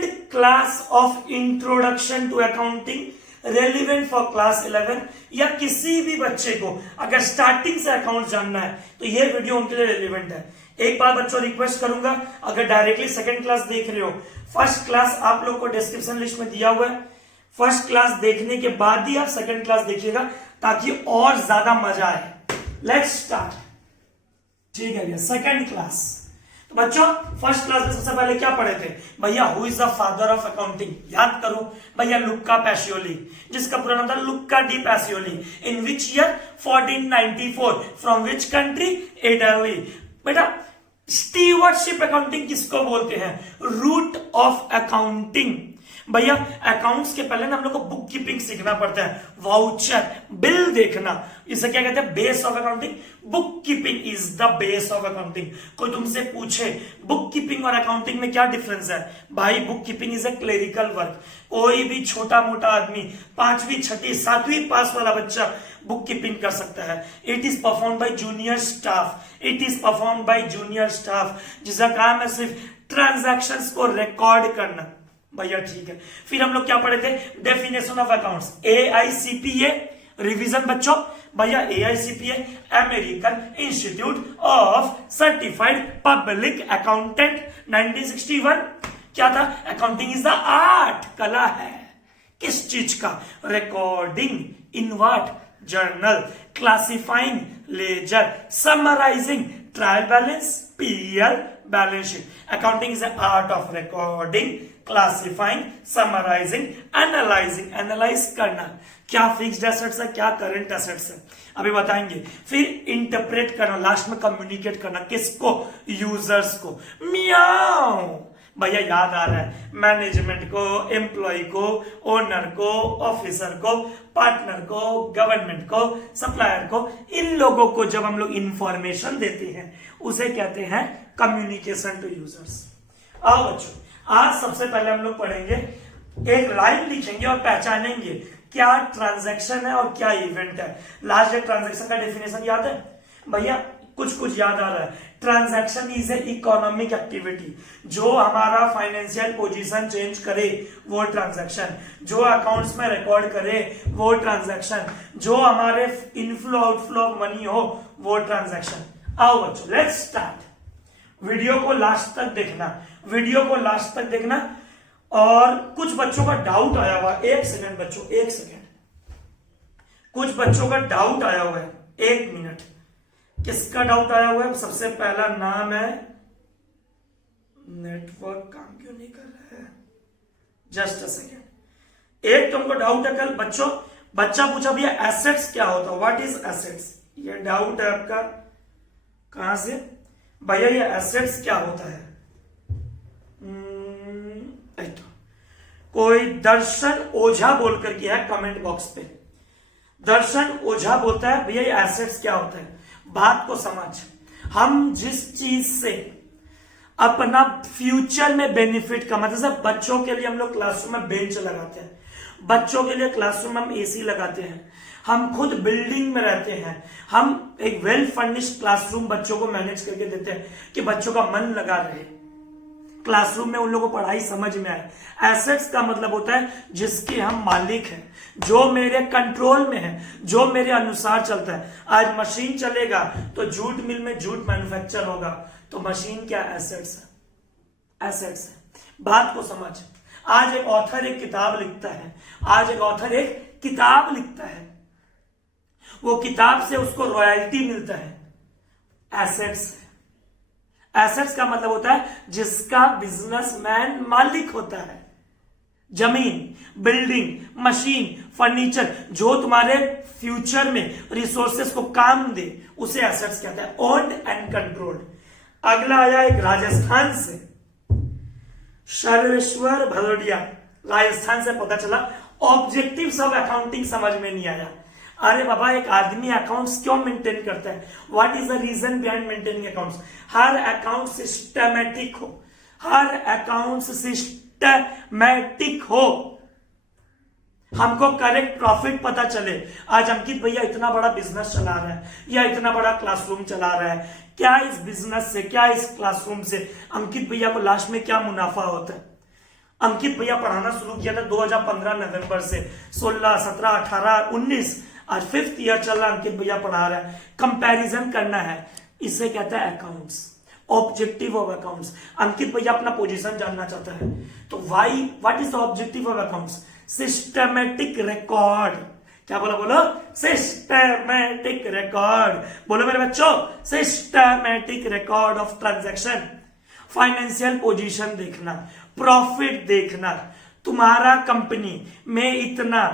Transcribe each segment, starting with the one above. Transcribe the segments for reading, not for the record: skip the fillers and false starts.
Second class of introduction to accounting relevant for class 11, या किसी भी बच्चे को अगर स्टार्टिंग से अकाउंट जानना है तो ये वीडियो उनके लिए रेलिवेंट है। एक बार बच्चों रिक्वेस्ट करूंगा, अगर डायरेक्टली सेकंड क्लास देख रहे हो, फर्स्ट क्लास आप लोग को डिस्क्रिप्शन लिस्ट में दिया हुआ है, फर्स्ट क्लास देखने के बाद ही आप सेकंड क्लास देखिएगा ताकि और ज्यादा मजा आए। Let's start. ठीक है भैया, सेकंड क्लास। तो बच्चों फर्स्ट क्लास में सबसे पहले क्या पढ़े थे भैया? Who is the father of accounting? याद करो भैया, लुक्का पैसियोली, जिसका पूरा नाम था Luca de Pacioli. In which year? 1494। From which country? Italy. बेटा स्टीवर्डशिप अकाउंटिंग किसको बोलते हैं? Root of accounting. भैया अकाउंट्स के पहले ना हम लोग को बुक कीपिंग सीखना पड़ता है, वाउचर, बिल देखना, इसे क्या कहते हैं? Base of accounting. Book keeping is the base of accounting. कोई तुमसे पूछे बुक कीपिंग और अकाउंटिंग में क्या डिफरेंस है? भाई book keeping is a clerical work. कोई भी छोटा मोटा आदमी 5वीं 6वीं 7वीं पास वाला बच्चा बुक कीपिंग कर सकता है। It is perform by junior staff. It is perform by junior staff जिसका काम है सिर्फ ट्रांजैक्शंस को रिकॉर्ड करना। भैया ठीक है, फिर हम लोग क्या पढ़े थे? Definition of accounts, AICPA। Revision बच्चों, भैया AICPA American institute of certified public accountant 1961। क्या था? अकाउंटिंग इज द आर्ट, कला है। किस चीज का? Recording in what? Journal, classifying ledger, summarising trial balance, PL balance sheet. Accounting is the art of recording, classifying, summarising, analysing, analyse करना, क्या fixed assets है, क्या करंट एसेट्स है, अभी बताएंगे। फिर इंटरप्रेट करना, लास्ट में कम्युनिकेट करना, किसको? यूजर्स को। मियाओ भैया याद आ रहा है, मैनेजमेंट को, एम्प्लॉय को, ओनर को, ऑफिसर को, पार्टनर को, गवर्नमेंट को, सप्लायर को, इन लोगों को जब हम लोग इंफॉर्मेशन देते हैं उसे कहते हैं कम्युनिकेशन टू यूजर्स। आओ बच्चों, आज सबसे पहले हम लोग पढ़ेंगे, एक लाइन लिखेंगे और पहचानेंगे क्या ट्रांजैक्शन है और क्या इवेंट है। लास्ट डे ट्रांजैक्शन का डेफिनेशन याद है भैया? कुछ याद आ रहा है? Transaction is A economic activity, जो हमारा फाइनेंशियल पोजीशन चेंज करे वो ट्रांजैक्शन, जो अकाउंट्स में रिकॉर्ड करे वो ट्रांजैक्शन, जो हमारे इनफ्लो आउटफ्लो ऑफ मनी हो वो ट्रांजैक्शन। आओ बच्चों लेट्स स्टार्ट। वीडियो को लास्ट तक देखना, वीडियो को लास्ट तक देखना। और कुछ बच्चों का डाउट आया हुआ, एक सेकंड बच्चों, एक सेकंड, कुछ बच्चों का डाउट आया हुआ है, 1 मिनट। किसका डाउट आया हुआ है? सबसे पहला नाम है, नेटवर्क काम क्यों नहीं कर रहा है? Just a second. एक तुमको डाउट है कल बच्चों, बच्चा पूछा भैया एसेट्स क्या होता है? What is assets? ये डाउट है आपका, कहां से भैया? ये एसेट्स क्या होता है? तो कोई दर्शन ओझा बोलकर किया है कमेंट बॉक्स पे। दर्शन ओझा बोलता है भैया ये एसेट्स क्या होता है? बात को समझ, हम जिस चीज से अपना फ्यूचर में बेनिफिट कमाते हैं, जैसे बच्चों के लिए हम लोग क्लासरूम में बेंच लगाते हैं, बच्चों के लिए क्लासरूम में हम AC लगाते हैं, हम खुद बिल्डिंग में रहते हैं, हम एक वेल फर्निश्ड क्लासरूम बच्चों को मैनेज करके देते हैं कि बच्चों का मन लगा रहे, क्लासरूम में उन लोगों को पढ़ाई समझ में आए। एसेट्स का मतलब होता है जिसके हम मालिक हैं, जो मेरे कंट्रोल में है, जो मेरे अनुसार चलता है। आज मशीन चलेगा तो जूट मिल में जूट मैन्युफैक्चर होगा, तो मशीन क्या? एसेट्स है, एसेट्स है। बात को समझ। आज एक ऑथर एक किताब लिखता है, आज एक ऑथर एक किताब लिखता है, वो किताब से उसको रॉयल्टी मिलता है, एसेट्स है। एसेट्स का मतलब होता है जिसका बिजनेसमैन मालिक होता है। जमीन, बिल्डिंग, मशीन, फर्नीचर, जो तुम्हारे फ्यूचर में रिसोर्सेस को काम दे उसे एसेट्स कहते हैं, ओन्ड एंड कंट्रोल्ड। अगला आया एक राजस्थान से, सर्वेश्वर भदौड़िया, राजस्थान से पता चला ऑब्जेक्टिव्स ऑफ अकाउंटिंग समझ में नहीं आया। अरे बाबा, एक आदमी अकाउंट्स क्यों मेंटेन करता है? What is the reason behind maintaining accounts? हर अकाउंट सिस्टमैटिक हो, हर अकाउंट सिस्टमैटिक हो, हमको करेक्ट प्रॉफिट पता चले। आज अंकित भैया इतना बड़ा बिजनेस चला रहा है या इतना बड़ा क्लासरूम चला रहा है, क्या इस बिजनेस से, क्या इस क्लासरूम से अंकित भैया को लास्ट में क्या मुनाफा होता है? अंकित भैया पढ़ाना शुरू किया था 2015 नवंबर से, 16, 17, 18, 19, आज 5th ईयर चल रहा, अंकित भैया पढ़ा रहा है। कंपैरिजन करना है, इसे कहता है अकाउंट्स, ऑब्जेक्टिव ऑफ अकाउंट्स। अंकित भैया अपना पोजीशन जानना चाहता है, तो what is the objective of accounts? Systematic record. क्या बोला? बोलो सिस्टमैटिक रिकॉर्ड। बोलो मेरे बच्चों, systematic record of transaction. Financial position देखना, प्रॉफिट देखना, तुम्हारा कंपनी में इतना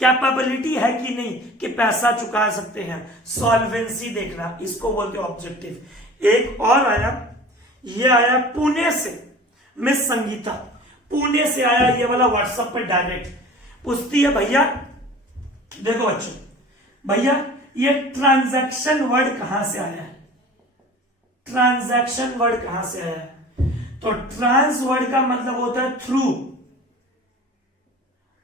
कैपेबिलिटी है कि नहीं कि पैसा चुका सकते हैं, सॉल्वेंसी देखना, इसको बोलते हैं ऑब्जेक्टिव। एक और आया, ये आया पुणे से, मिस संगीता पुणे से आया, ये वाला व्हाट्सएप पे डायरेक्ट पूछती है, भैया देखो बच्चों, भैया ये ट्रांजैक्शन वर्ड कहां से आया है? ट्रांजैक्शन वर्ड कहां से आया है? तो ट्रांस वर्ड का मतलब होता है थ्रू,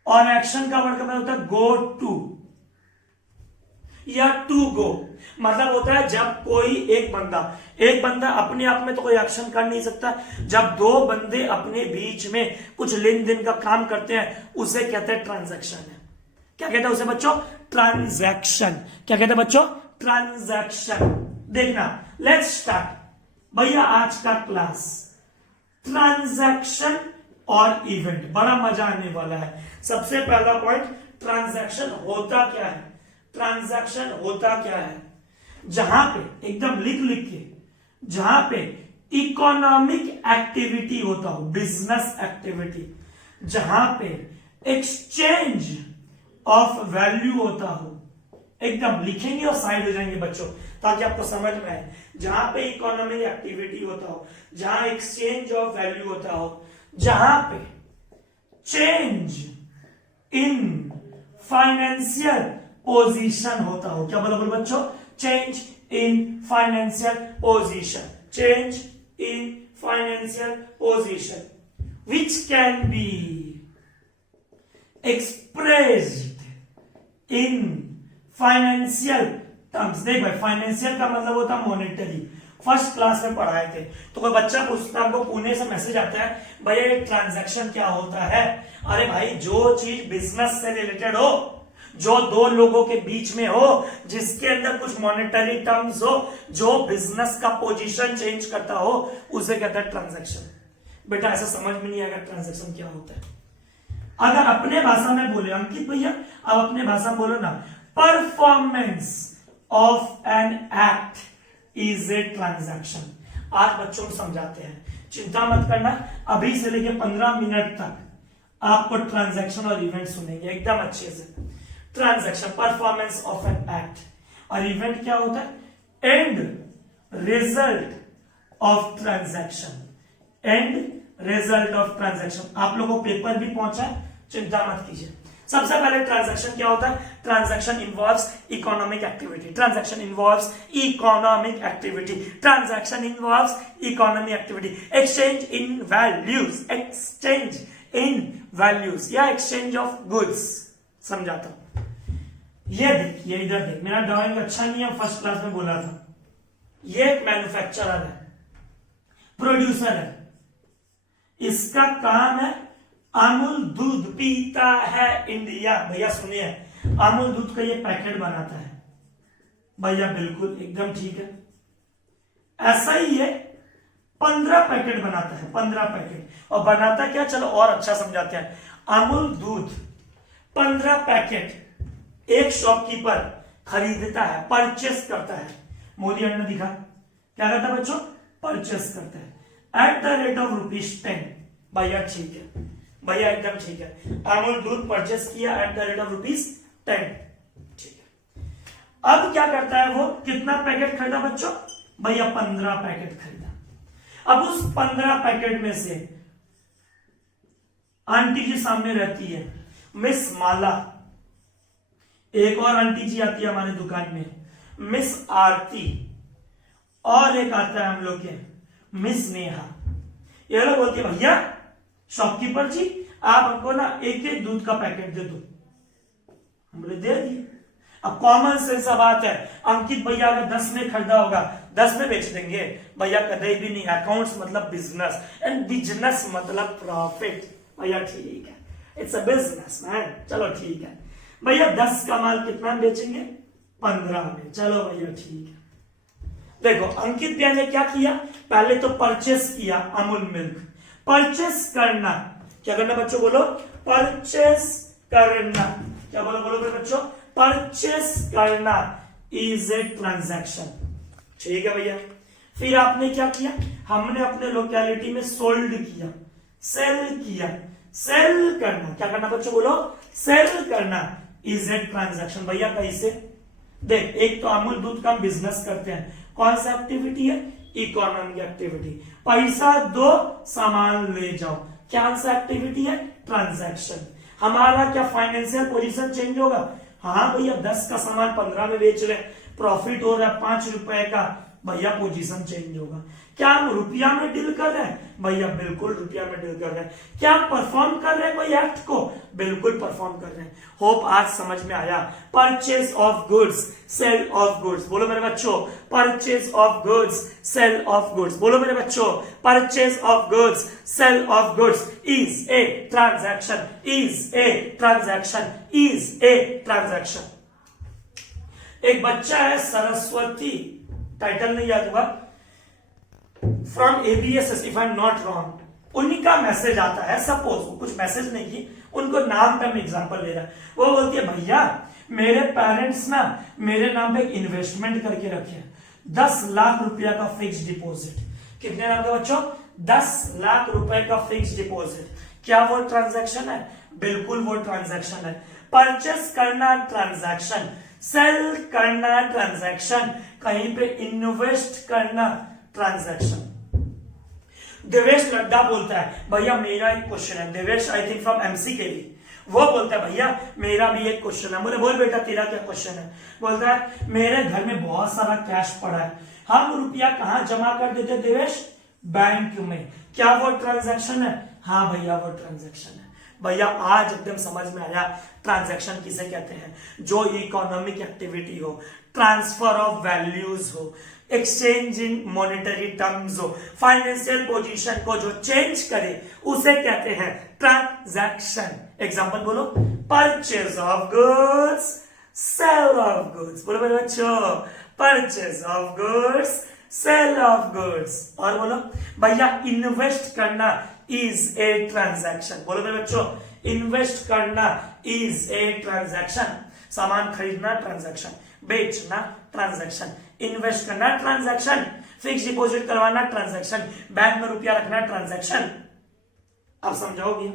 और एक्शन का वर्ड का मतलब होता है गो टू या टू गो। मतलब होता है जब कोई एक बंदा अपने आप में तो कोई एक्शन कर नहीं सकता, जब दो बंदे अपने बीच में कुछ लेन देन का काम करते हैं, उसे कहते हैं ट्रांजैक्शन है। क्या कहते हैं उसे बच्चों? ट्रांजैक्शन। क्या कहते हैं बच्चों? ट्रांजैक्शन। देखना, लेट्स स्टार्ट भैया आज का क्लास, ट्रांजैक्शन और इवेंट, बड़ा मजा आने वाला है। सबसे पहला पॉइंट, ट्रांजैक्शन होता क्या है? ट्रांजैक्शन होता क्या है? जहां पे एकदम लिख के, जहां पे इकोनॉमिक एक्टिविटी होता हो, बिजनेस एक्टिविटी, जहां पे एक्सचेंज ऑफ वैल्यू होता हो, एकदम लिखेंगे और साइड हो जाएंगे बच्चों ताकि आपको समझ में आए। जहां पे इकोनॉमिक एक्टिविटी होता हो, जहां एक्सचेंज ऑफ वैल्यू होता हो, जहां पे चेंज इन फाइनेंशियल पोजीशन होता हो। क्या बोला बोलो बच्चों? Change in financial position, change in financial position which can be expressed in financial terms. देख भाई, फाइनेंशियल का मतलब होता है मॉनेटरी, फर्स्ट क्लास में पढ़ाए थे। तो कोई बच्चा पूछता, हमको पुणे से मैसेज आता है, भैया ये ट्रांजैक्शन क्या होता है? अरे भाई, जो चीज बिजनेस से रिलेटेड हो, जो दो लोगों के बीच में हो, जिसके अंदर कुछ मॉनेटरी टर्म्स हो, जो बिजनेस का पोजीशन चेंज करता हो, उसे कहता है ट्रांजैक्शन। बेटा ऐसा समझ में नहीं आएगा ट्रांजैक्शन क्या होता है। अगर अपने भाषा में बोले अंकित भैया, अब अपने भाषा में बोलो ना, performance of an act is a transaction. आज बच्चों को समझाते हैं, चिंता मत करना, अभी से लेके 15 मिनट तक आपको ट्रांजैक्शन और इवेंट सुनेंगे एकदम अच्छे से। Transaction, performance of an act, और इवेंट क्या होता है? And result of transaction, and result of transaction. आप लोगों को पेपर भी पहुंचा है, चिंता मत कीजिए। सबसे पहले ट्रांजैक्शन क्या होता है? Transaction involves economic activity, transaction involves economic activity, transaction involves economic activity, exchange इन वैल्यूज, एक्सचेंज इन वैल्यूज या एक्सचेंज ऑफ गुड्स। समझाता हूं, ये देख, ये इधर देख, मेरा ड्राइंग अच्छा नहीं है, फर्स्ट क्लास में बोला था। ये एक मैन्युफैक्चरर है, प्रोड्यूसर है, इसका काम है अमूल दूध पीता है इंडिया। भैया सुनिए, अमूल दूध का ये पैकेट बनाता है भैया, बिल्कुल एकदम ठीक है। ऐसा ही है, 15 पैकेट बनाता है, 15 पैकेट। और बनाता क्या, चलो और अच्छा समझाते हैं। अमूल दूध 15 पैकेट एक शॉपकीपर खरीदता है, परचेस करता है। मोदी ने दिखा क्या करता है बच्चों? परचेस करता है एट द रेट ऑफ ₹10। भैया ठीक है, भैया एकदम ठीक है। अमूल दूध परचेस किया एट द रेट ऑफ ₹10, ठीक है। अब क्या करता है वो? कितना पैकेट खरीदा बच्चों? भैया 15 पैकेट खरीदा। अब उस 15 पैकेट में से आंटी जी सामने रहती है, मिस माला, एक और आंटी जी आती है हमारी दुकान में, मिस आरती, और एक आता है हम लोग के मिस नेहा। ये लोग बोलती है, भैया शॉपकीपर जी आप हमको ना एक एक दूध का पैकेट दे दो। हम बोले दे दिए। अब कॉमन सेंस बात है, अंकित भैया अगर 10 में खरीदा होगा 10 में बेच देंगे। भैया कदे भी नहीं, अकाउंट्स मतलब बिजनेस, एंड बिजनेस मतलब प्रॉफिट। भैया ठीक है, इट्स अ बिजनेस मैन, चलो ठीक है भैया। 10 का माल कितना बेचेंगे? 15 में, चलो भैया ठीक है। देखो अंकित भैया ने क्या किया, पहले तो परचेस किया अमूल मिल्क। परचेस करना, क्या करना बच्चों बोलो? परचेस करना। क्या बोलो बोलो मेरे बच्चों? परचेस करना इज ए ट्रांजैक्शन। ठीक है भैया। फिर आपने क्या किया, हमने अपने लोकेलिटी में सोल्ड किया, सेल किया। सेल करना, क्या करना बच्चों बोलो? सेल करना इज ए ट्रांजैक्शन। भैया कैसे? देख, एक तो अमूल दूध का बिजनेस करते हैं, कौन सा एक्टिविटी है? Economic activity. पैसा दो, सामान ले जाओ, क्या सा एक्टिविटी है? ट्रांजैक्शन। हमारा क्या फाइनेंशियल पोजीशन चेंज होगा? हाँ भैया, 10 का सामान 15 में बेच रहे, प्रॉफिट हो रहा है 5 रुपए का, भैया पोजीशन चेंज होगा। क्या हम रुपया में डील कर रहे हैं? भैया बिल्कुल रुपया में डील कर रहे हैं। क्या हम परफॉर्म कर रहे हैं कोई एक्ट को? बिल्कुल परफॉर्म कर रहे हैं। होप आज समझ में आया। Purchase of goods, sale of goods, बोलो मेरे बच्चों। Purchase of goods, sale of goods, बोलो मेरे बच्चों। Purchase of goods, sale of goods is a transaction, is a transaction, is a transaction. एक बच्चा है सरस्वती, टाइटल नहीं याद हुआ, from ABSS if I am not wrong. उन्हीं का मैसेज आता है, सपोज कुछ मैसेज नहीं की, उनको नाम पे मैं एग्जांपल ले रहा। वो बोलती है भैया मेरे पेरेंट्स ना मेरे नाम पे इन्वेस्टमेंट करके रखे हैं 10 लाख रुपया का फिक्स डिपॉजिट। कितने नाम का बच्चों? 10 लाख रुपए का फिक्स डिपॉजिट। क्या वो ट्रांजैक्शन है? बिल्कुल वो ट्रांजैक्शन है। परचेस करना ट्रांजैक्शन, सेल करना ट्रांजैक्शन, कहीं पे इन्वेस्ट करना ट्रांजैक्शन। देवेश लड्डा बोलता है भैया मेरा एक क्वेश्चन है। Devesh I think from MC के लिए, वो बोलता है भैया मेरा भी एक क्वेश्चन है। बोले बोल बेटा तेरा क्या क्वेश्चन है? बोलता है मेरे घर में बहुत सारा कैश पड़ा है, हम रुपया कहां जमा कर देते देवेश? बैंक में। क्या वो ट्रांजैक्शन है? हाँ भैया वो ट्रांजैक्शन है। भैया आज एकदम समझ में आया ट्रांजैक्शन किसे कहते हैं। जो इकोनॉमिक एक्टिविटी हो, ट्रांसफर ऑफ वैल्यूज हो, एक्सचेंज इन मॉनेटरी टर्म्स हो, फाइनेंशियल पोजीशन को जो चेंज करे उसे कहते हैं ट्रांजैक्शन। एग्जांपल बोलो। Purchase of goods, sale of goods, बोलो मेरे बच्चों। Purchase of goods, sale of goods. और बोलो भैया इन्वेस्ट करना इज ए ट्रांजैक्शन, बोलो मेरे बच्चों। इन्वेस्ट करना इज ए ट्रांजैक्शन। सामान खरीदना ट्रांजैक्शन, बेचना ट्रांजैक्शन, इन्वेस्ट करना ट्रांजैक्शन, फिक्स डिपॉजिट करवाना ट्रांजैक्शन, बैंक में रुपया रखना ट्रांजैक्शन। अब समझाओगे?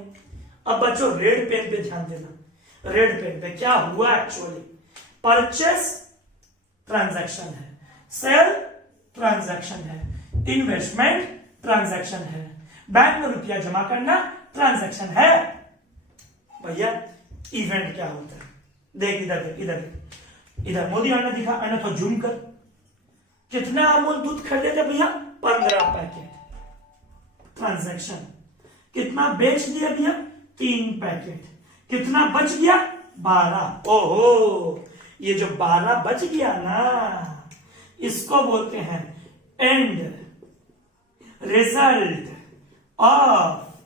अब बच्चों रेड पेन पे ध्यान देना। रेड पेन पे क्या हुआ एक्चुअली? परचेस ट्रांजैक्शन है, सेल ट्रांजैक्शन है, इन्वेस्टमेंट ट्रांजैक्शन है, बैंक में रुपया जमा करना ट्रांजैक्शन है। भैया इवेंट क्या होता है? देख इधर देख, इधर देख, इधर मोदी आने दिखा, आने तो जूम कर। कितना अमूल दूध खरीदे थे भैया? 15 पैकेट। ट्रांजैक्शन। कितना बेच दिया भैया? 3 पैकेट। कितना बच गया? 12। ओहो, ये जो 12 बच गया ना, इसको बोलते हैं एंड रिजल्ट ऑफ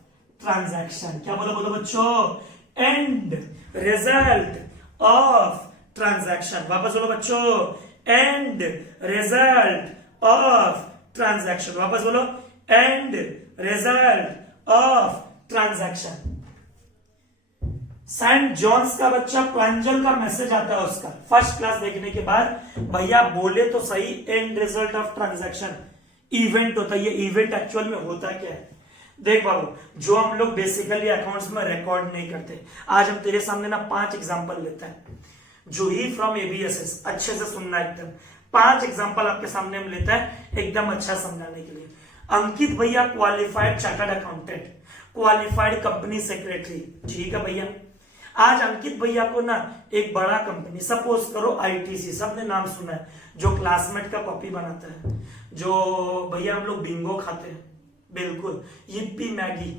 ट्रांजैक्शन। क्या बोलो बोलो बच्चों? End result of transaction. वापस बोलो बच्चों। End result of transaction. वापस बोलो। End result of transaction. Saint John's का बच्चा प्रांजल का मैसेज आता है उसका फर्स्ट क्लास देखने के बाद, भैया बोले तो सही and result of transaction event होता है। ये इवेंट एक्चुअल में होता क्या है? देख बाबू, जो हम लोग बेसिकली अकाउंट्स में रिकॉर्ड नहीं करते, आज हम तेरे सामने ना 5 एग्जांपल लेते हैं। जो ही फ्रॉम एबीएसएस, अच्छे से सुनना एकदम। 5 एग्जांपल आपके सामने हम लेते हैं एकदम अच्छा समझाने के लिए। अंकित भैया qualified chartered accountant, qualified company secretary, ठीक है भैया। आज अंकित भैया को ना एक बड़ा कंपनी, सपोज करो आईटीसी, सबने नाम सुना है, जो क्लासमेट का कॉपी बनाता है, जो भैया हम लोग बिंगो खाते हैं, बिल्कुल यिप्पी मैगी,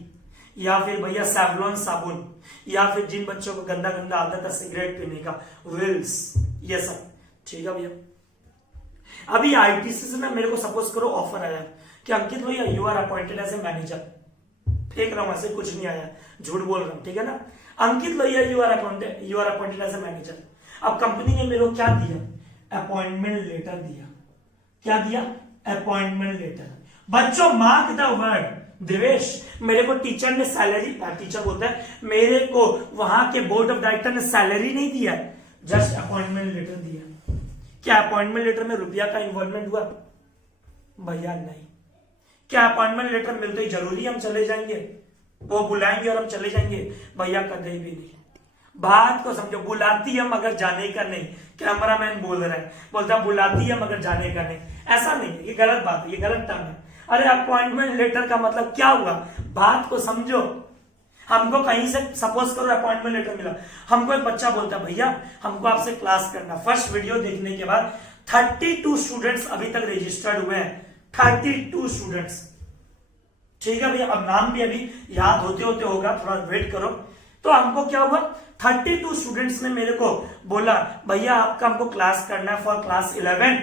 या फिर भैया सैवलॉन साबुन, या फिर जिन बच्चों को गंदा गंदा आदत है सिगरेट पीने का, विल्स, ये सब, ठीक है भैया। अभी आईटीसी से ना मेरे को सपोज करो ऑफर आया कि अंकित भैया you are appointed as a manager, फेंक रहा हूं, ऐसे कुछ नहीं आया, झूठ बोल रहा हूं, ठीक है ना। Ankit Lohia you are appointed as a manager. अब कंपनी ने मेरे को क्या दिया, अपॉइंटमेंट लेटर दिया। क्या दिया, अपॉइंटमेंट लेटर। बच्चों मार्क द वर्ड, देवेश मेरे को टीचर ने सैलरी, टीचर बोलता है मेरे को वहां के बोर्ड ऑफ डायरेक्टर ने सैलरी नहीं दिया, जस्ट अपॉइंटमेंट लेटर दिया। क्या अपॉइंटमेंट लेटर में रुपया का इन्वॉल्वमेंट हुआ, भैया नहीं। क्या अपॉइंटमेंट लेटर मिलते ही जरूरी हम चले जाएंगे, वो बुलाएंगे और हम चले जाएंगे, भैया कभी भी नहीं। बात को समझो, बुलाती है मगर जाने का नहीं। कैमरामैन बोल रहा है, बोलता बुलाती है मगर जाने का नहीं, ऐसा नहीं है, ये गलत बात है, ये गलत टर्म है। अरे अपॉइंटमेंट लेटर का मतलब क्या हुआ, बात को समझो। हमको कहीं से सपोज करो अपॉइंटमेंट लेटर मिला, हमको एक बच्चा बोलता है भैया हमको आपसे क्लास करना। फर्स्ट वीडियो देखने के बाद 32 स्टूडेंट्स अभी तक रजिस्टर्ड हुए हैं, 32 स्टूडेंट्स, ठीक है भैया। अब नाम भी अभी याद होते होते होगा, थोड़ा वेट करो। तो हमको क्या हुआ, 32 स्टूडेंट्स ने मेरे को बोला भैया आपका हमको क्लास करना है फॉर क्लास 11।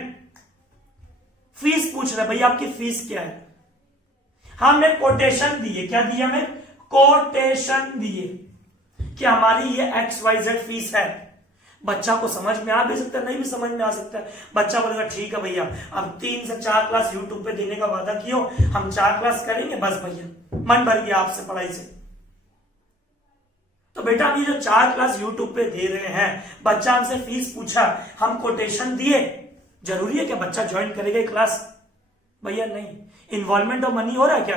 फीस पूछ रहे भैया आपकी फीस क्या है। हमने कोटेशन दिए, क्या दिया, हमें कोटेशन दिए कि हमारी ये XYZ फीस है। बच्चा को समझ में आ भी सकता है, नहीं भी समझ में आ सकता है। बच्चा बोलेगा ठीक है भैया, अब 3 से 4 क्लास यूट्यूब पे देने का वादा कियो, हम 4 क्लास करेंगे बस भैया, मन भर गया आपसे पढ़ाई से। तो बेटा अभी जो 4 क्लास यूट्यूब पे दे रहे हैं, बच्चा हमसे फीस पूछा, हम कोटेशन दिए, जरूरी है क्या बच्चा ज्वाइन करेगा क्लास, भैया नहीं। इन्वॉल्वमेंट ऑफ मनी हो रहा है क्या,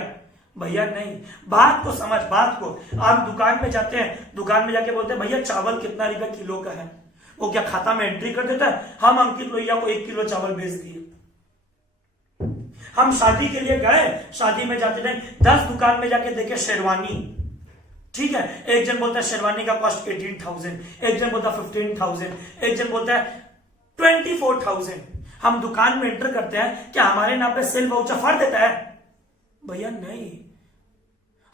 भैया नहीं। बात को समझ, बात को। आप दुकान में जाते हैं, दुकान में जाके बोलते हैं भैया चावल कितना रुपया किलो का है, वो क्या खाता में एंट्री कर देता है, हम अंकित लोहिया को 1 किलो चावल बेच दिए। हम शादी के लिए गए, शादी में जाते नहीं, 10 दुकान में जाके देखे शेरवानी, ठीक है, एक जन बोलता है शेरवानी का कॉस्ट 18,000, एक जन बोलता है 15,000, एक जन बोलता है 24,000। हम दुकान में एंटर करते हैं, क्या हमारे नाम पे सेल वाउचर फट देता है, भैया नहीं।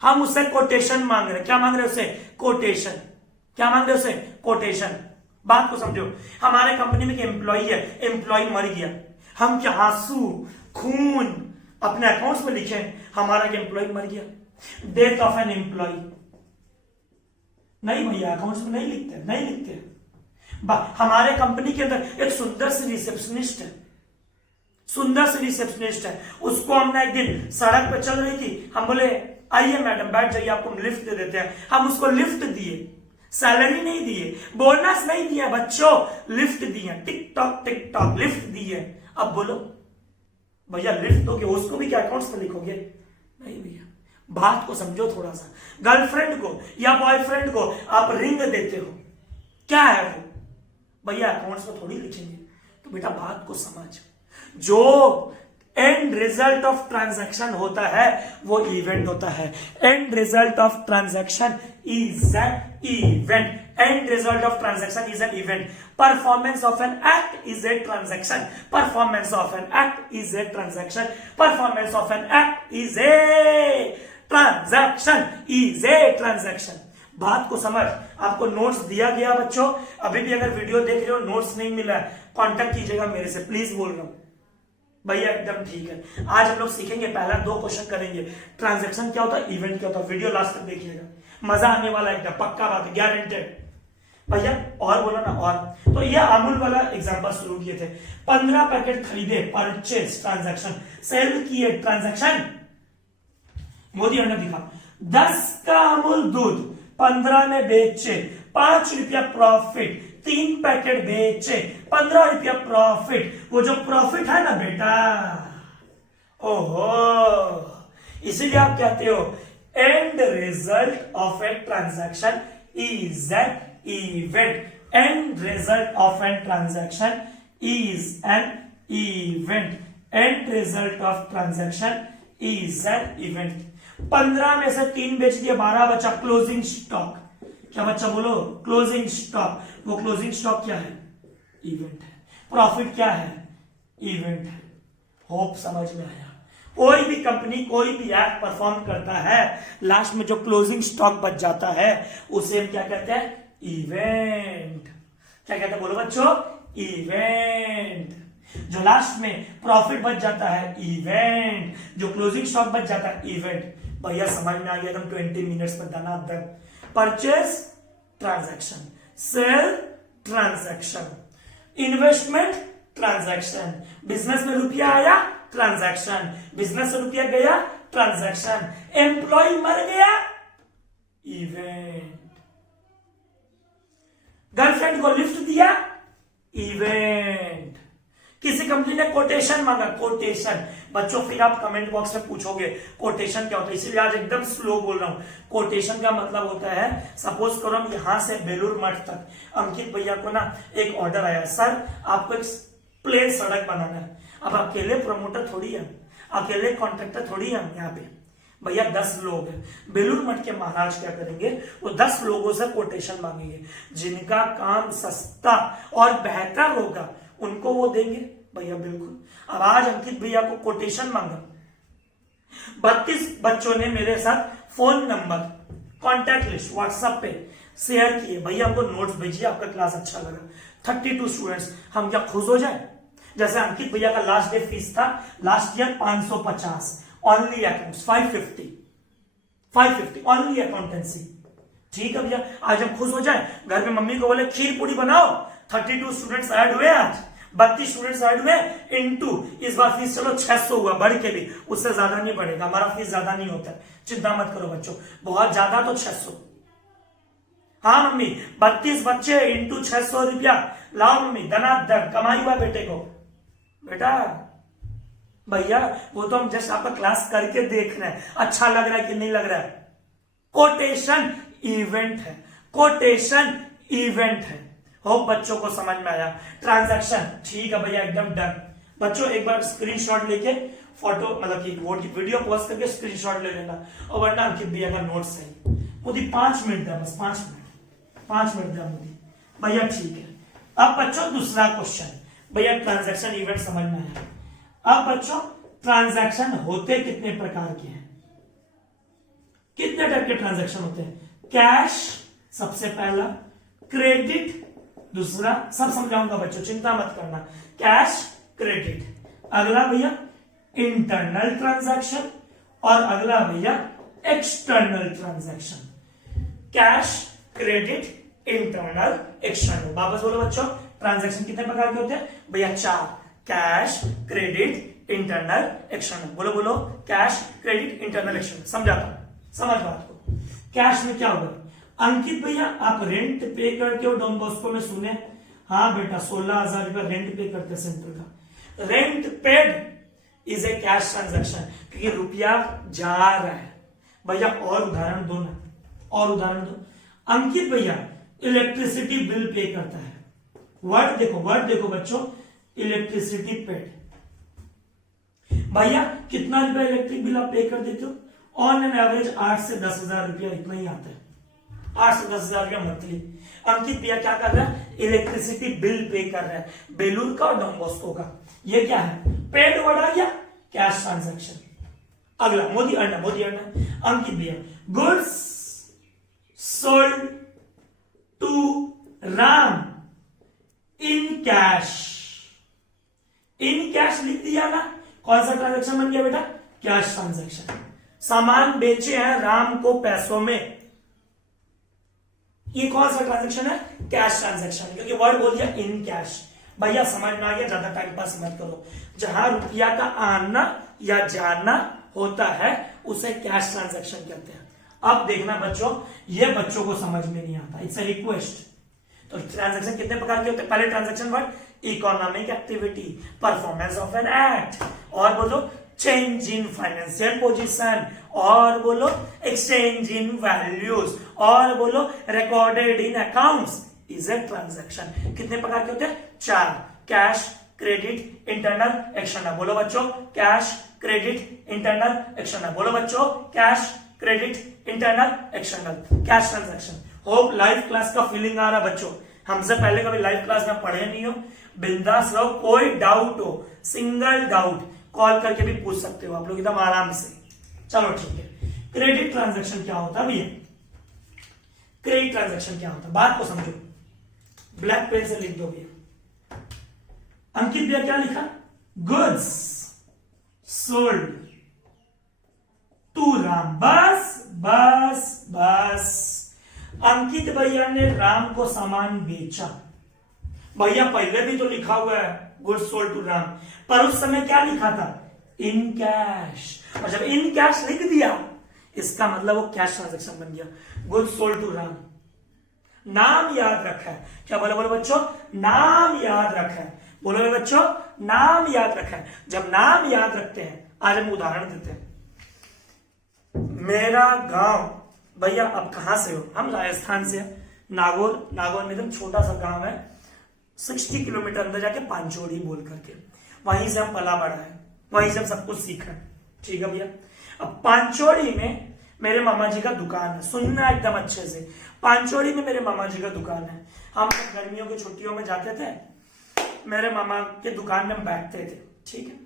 हम उससे कोटेशन मांग रहे, क्या मांग रहे उससे, कोटेशन। क्या मांग रहे उससे, कोटेशन। बात को समझो, हमारे कंपनी में एक एम्प्लॉय है, एम्प्लॉय मर गया, हम क्या आंसू खून अपने अकाउंट्स में लिखे, हमारा एम्प्लॉय मर गया, डेथ ऑफ एन एम्प्लॉय, नहीं भैया अकाउंट्स में नहीं लिखते, नहीं लिखते। हमारे कंपनी के अंदर एक सुंदर सी रिसेप्शनिस्ट है, सुंदर सी रिसेप्शनिस्ट है, उसको हमने एक दिन सड़क पे चल रही थी, हम बोले आइए मैडम बैठ जाइए, आपको हम लिफ्ट दे देते हैं। हम उसको लिफ्ट दिए, सैलरी नहीं दिए, बोनस नहीं दिया बच्चों, लिफ्ट दिए, टिक टॉक लिफ्ट दिए। अब बोलो भैया लिफ्ट दोगे, उसको भी क्या अकाउंट्स में लिखोगे, नहीं भैया। बात को समझो थोड़ा सा। गर्लफ्रेंड को या बॉयफ्रेंड को आप रिंग देते हो, क्या है वो, भैया अकाउंट्स में थोड़ी लिखेंगे। तो बेटा बात को समझ, जो एंड रिजल्ट ऑफ ट्रांजैक्शन होता है वो इवेंट होता है। And result of transaction is an event, end result of transaction is an event. Performance of an act is a transaction, performance of an act is a transaction, performance of an act is a transaction, is a transaction. बात को समझ। आपको notes दिया गया बच्चों, अभी भी अगर वीडियो देख रहे हो नोट्स नहीं मिला है, कांटेक्ट कीजिएगा मेरे से, प्लीज बोल रहा हूं भैया, एकदम ठीक है। आज हम लोग सीखेंगे, पहला 2 क्वेश्चन करेंगे, ट्रांजैक्शन क्या होता है, इवेंट क्या होता है। वीडियो लास्ट तक देखिएगा, मजा आने वाला एकदम, पक्का बात है, गारंटेड। भैया और बोला ना, और तो ये अमूल वाला एग्जांपल शुरू किए थे। 15 पैकेट खरीदे, परचेज ट्रांजैक्शन, सेल किए ट्रांजैक्शन। मोदी ने दिखा 10 का अमूल दूध 15 में बेचे, 5 रुपया प्रॉफिट, 3 पैकेट बेचे, 15 रुपया प्रॉफिट। वो जो प्रॉफिट है ना बेटा, ओहो, इसीलिए आप कहते हो end result of a transaction is an event. End result of an transaction is an event, end result of transaction is an event. 15 में से 3 बेच दिए, 12 बचा क्लोजिंग स्टॉक। क्या बच्चा बोलो, क्लोजिंग स्टॉक। वो क्लोजिंग स्टॉक क्या है, इवेंट है। प्रॉफिट क्या है, इवेंट है। होप समझ में आया। कोई भी कंपनी कोई भी एक्ट परफॉर्म करता है, लास्ट में जो क्लोजिंग स्टॉक बच जाता है उसे हम क्या कहते हैं, इवेंट। क्या कहते हैं बोलो बच्चों, इवेंट। जो लास्ट में प्रॉफिट बच जाता है, इवेंट। जो क्लोजिंग स्टॉक बच जाता है, इवेंट। भैया समझ में आ गया एकदम 20 मिनट्स में धनाधन। Purchase transaction, sale transaction, investment transaction, business में रुपया आया ट्रांजैक्शन, बिजनेस से रुपया गया ट्रांजैक्शन, एम्प्लॉय मर गया इवेंट, गर्लफ्रेंड को लिफ्ट दिया इवेंट, किसी कंपनी ने कोटेशन मांगा कोटेशन। बच्चों फिर आप कमेंट बॉक्स में पूछोगे कोटेशन क्या होता है, इसीलिए आज एकदम स्लो बोल रहा हूं। कोटेशन का मतलब होता है, सपोज करो हम यहां से बेलूर मठ तक, अंकित भैया को ना एक ऑर्डर आया, सर आपको एक प्लेन सड़क बनाना है। अब अकेले प्रमोटर थोड़ी है, अकेले कॉन्ट्रैक्टर थोड़ी है हम यहाँ पे, भैया 10 लोग हैं। बेलूर मठ के महाराज क्या करेंगे, वो 10 लोगों से कोटेशन मांगेंगे, जिनका काम सस्ता और बेहतर होगा उनको वो देंगे भैया, बिल्कुल। अब आज अंकित भैया को कोटेशन मांगा, 32 बच्चों ने मेरे साथ phone number, contact list WhatsApp पे शेयर किए, भैया हमको नोट्स भेजिए, आपका क्लास अच्छा लगा। 32 स्टूडेंट्स, हम क्या खुश हो जाए? जैसे अंकित भैया का लास्ट डे फीस था last year 550, only accounts 550 only accountancy. ठीक है भैया, आज हम खुश हो जाए, घर में मम्मी को बोले खीर पूरी बनाओ, 32 स्टूडेंट्स ऐड हुए, आज 32 स्टूडेंट्स ऐड हुए, इनटू इस बार फीस चलो 600 हुआ, बढ़ के भी, उससे ज्यादा नहीं बढ़ेगा, हमारा फीस ज्यादा नहीं होता है, चिंता मत करो बच्चों, बहुत ज्यादा तो 600। हाँ मम्मी, 32 बच्चे इंटू 600 रुपया, लाओ मम्मी धनाधन, कमाई हुआ बेटे को। बेटा भैया वो तो हम जस्ट आपका क्लास करके देख रहे हैं, अच्छा लग रहा है कि नहीं लग रहा है। कोटेशन इवेंट है, कोटेशन इवेंट है। होप बच्चों को समझ में आया। ट्रांजैक्शन, ठीक है भैया एकदम डन। बच्चों एक बार स्क्रीनशॉट लेके फोटो मतलब कि वो वीडियो पॉज करके स्क्रीनशॉट ले लेना, और वरना अंकित भैया का नोट्स है मुझे 5 मिनट है, बस 5 मिनट है मुझे भैया, ठीक है। अब बच्चों दूसरा क्वेश्चन, भैया ट्रांजैक्शन इवेंट समझ में आया। अब बच्चों ट्रांजैक्शन होते कितने प्रकार के हैं, कितने टाइप के ट्रांजैक्शन होते हैं? कैश सबसे पहला, क्रेडिट दूसरा, सब समझाऊंगा बच्चों चिंता मत करना, कैश क्रेडिट। अगला भैया इंटरनल ट्रांजैक्शन, और अगला भैया external transaction. Cash credit internal external, वापस बोलो बच्चों, ट्रांजैक्शन कितने प्रकार के होते हैं भैया? 4, कैश क्रेडिट इंटरनल एक्सटर्नल। बोलो बोलो, कैश क्रेडिट इंटरनल एक्सटर्नल। समझाता हूं, समझ बात को। कैश में क्या होगा? अंकित भैया आप रेंट पे करते हो डॉन बॉस्को में, सुने? हाँ बेटा 16,000 रुपया रेंट पे करते सेंटर का। Rent paid is a cash transaction, क्योंकि रुपया जा रहा है। भैया और उदाहरण दो ना, और उदाहरण दो। अंकित भैया इलेक्ट्रिसिटी बिल पे करता है, वर्ड देखो बच्चों, इलेक्ट्रिसिटी पेड। भैया कितना रुपया इलेक्ट्रिक बिल आप पे कर देते हो? ऑन एन एवरेज 8 से 10,000 रुपया, इतना ही आता है, 8 से 10,000 रुपया मंथली। अंकित भैया क्या कर रहा है? इलेक्ट्रिसिटी बिल पे कर रहा है, बेलूर का और डॉन बॉस्को का। ये क्या है? पेड वर्ड आ गया, कैश ट्रांजैक्शन। अगला मोदी अर्ना। अंकित भैया goods sold to Ram in cash, in cash लिख दिया ना, कौन सा ट्रांजैक्शन बन गया बेटा? Cash transaction. सामान बेचे हैं राम को पैसों में, ये कौन सा ट्रांजैक्शन है? कैश ट्रांजैक्शन, क्योंकि वर्ड बोल दिया इन कैश। भैया समझ में आ गया, ज्यादा टाइम पास मत करो। जहां रुपया का आना या जाना होता है उसे कैश ट्रांजैक्शन कहते हैं। अब देखना बच्चों, ये बच्चों को समझ में नहीं आता, इट्स अ रिक्वेस्ट। तो ट्रांजैक्शन कितने प्रकार के होते हैं? पहले transaction word, economic activity, performance of an act, और बोलो चेंज इन फाइनेंशियल पोजीशन, और बोलो एक्सचेंज इन वैल्यूज, और बोलो recorded in accounts is a transaction. कितने प्रकार के होते हैं? 4, कैश क्रेडिट इंटरनल एक्सटर्नल। बोलो बच्चों, कैश क्रेडिट इंटरनल एक्सटर्नल। बोलो बच्चों, cash credit internal external, cash transaction. Hope live class का फीलिंग आ रहा बच्चों, हमसे पहले कभी लाइव क्लास में पढ़े नहीं हो, बिंदास रहो, कोई डाउट हो, सिंगल डाउट कॉल करके भी पूछ सकते हो आप लोग एकदम आराम से। चलो ठीक है, क्रेडिट ट्रांजैक्शन क्या होता है भैया? क्रेडिट ट्रांजैक्शन क्या होता है, बात को समझो, ब्लैक पेन से लिख दो भैया। अंकित भैया क्या लिखा? Goods sold to Ram. बस बस बस। अंकित भैया ने राम को सामान बेचा। भैया पहले भी तो लिखा हुआ है गुड्स सोल्ड टू राम, पर उस समय क्या लिखा था? In cash. और जब इन कैश लिख दिया इसका मतलब वो कैश ट्रांजेक्शन बन गया। Goods sold to Ram. नाम याद रखा है। क्या बोलो बोलो बच्चों? नाम याद रखा है। बोलो बोलो बच्चों, नाम याद रखा है। जब नाम याद रखते हैं, आज हम उदाहरण देते हैं। मेरा गांव, भैया आप कहां से हो? हम राजस्थान से हैं, नागौर। नागौर में एकदम छोटा सा गांव है, 60 किलोमीटर अंदर जाके पांचोड़ी बोल करके, वहीं से हम पला बढ़ा है, वहीं से हम सब कुछ सीखा है। ठीक है भैया। अब पांचोड़ी में मेरे मामा जी का दुकान है। सुनना एकदम अच्छे से, पांचोड़ी में मेरे मामा जी का दुकान है। हम गर्मियों की छुट्टियों में जाते थे, मेरे मामा के दुकान में हम बैठते थे। ठीक है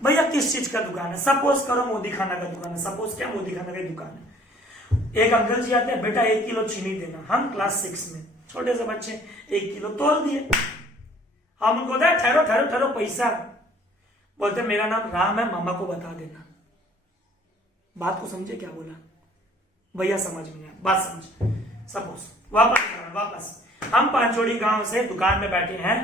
भैया, किस चीज का दुकान है? सपोज करो मोदी खाना का दुकान है। सपोज क्या मोदी खाना का दुकान है। एक अंकल जी आते हैं, बेटा 1 किलो चीनी देना। हम क्लास 6 में, छोटे से बच्चे, 1 किलो तोल दिए। हम उनको दे, ठहरो ठहरो ठहरो पैसा। बोलते मेरा नाम राम है, मामा को बता देना। बात को समझे क्या बोला? भैया समझ में आया, बात समझ। सपोज वापस हम पांचोड़ी गांव से दुकान में बैठे हैं,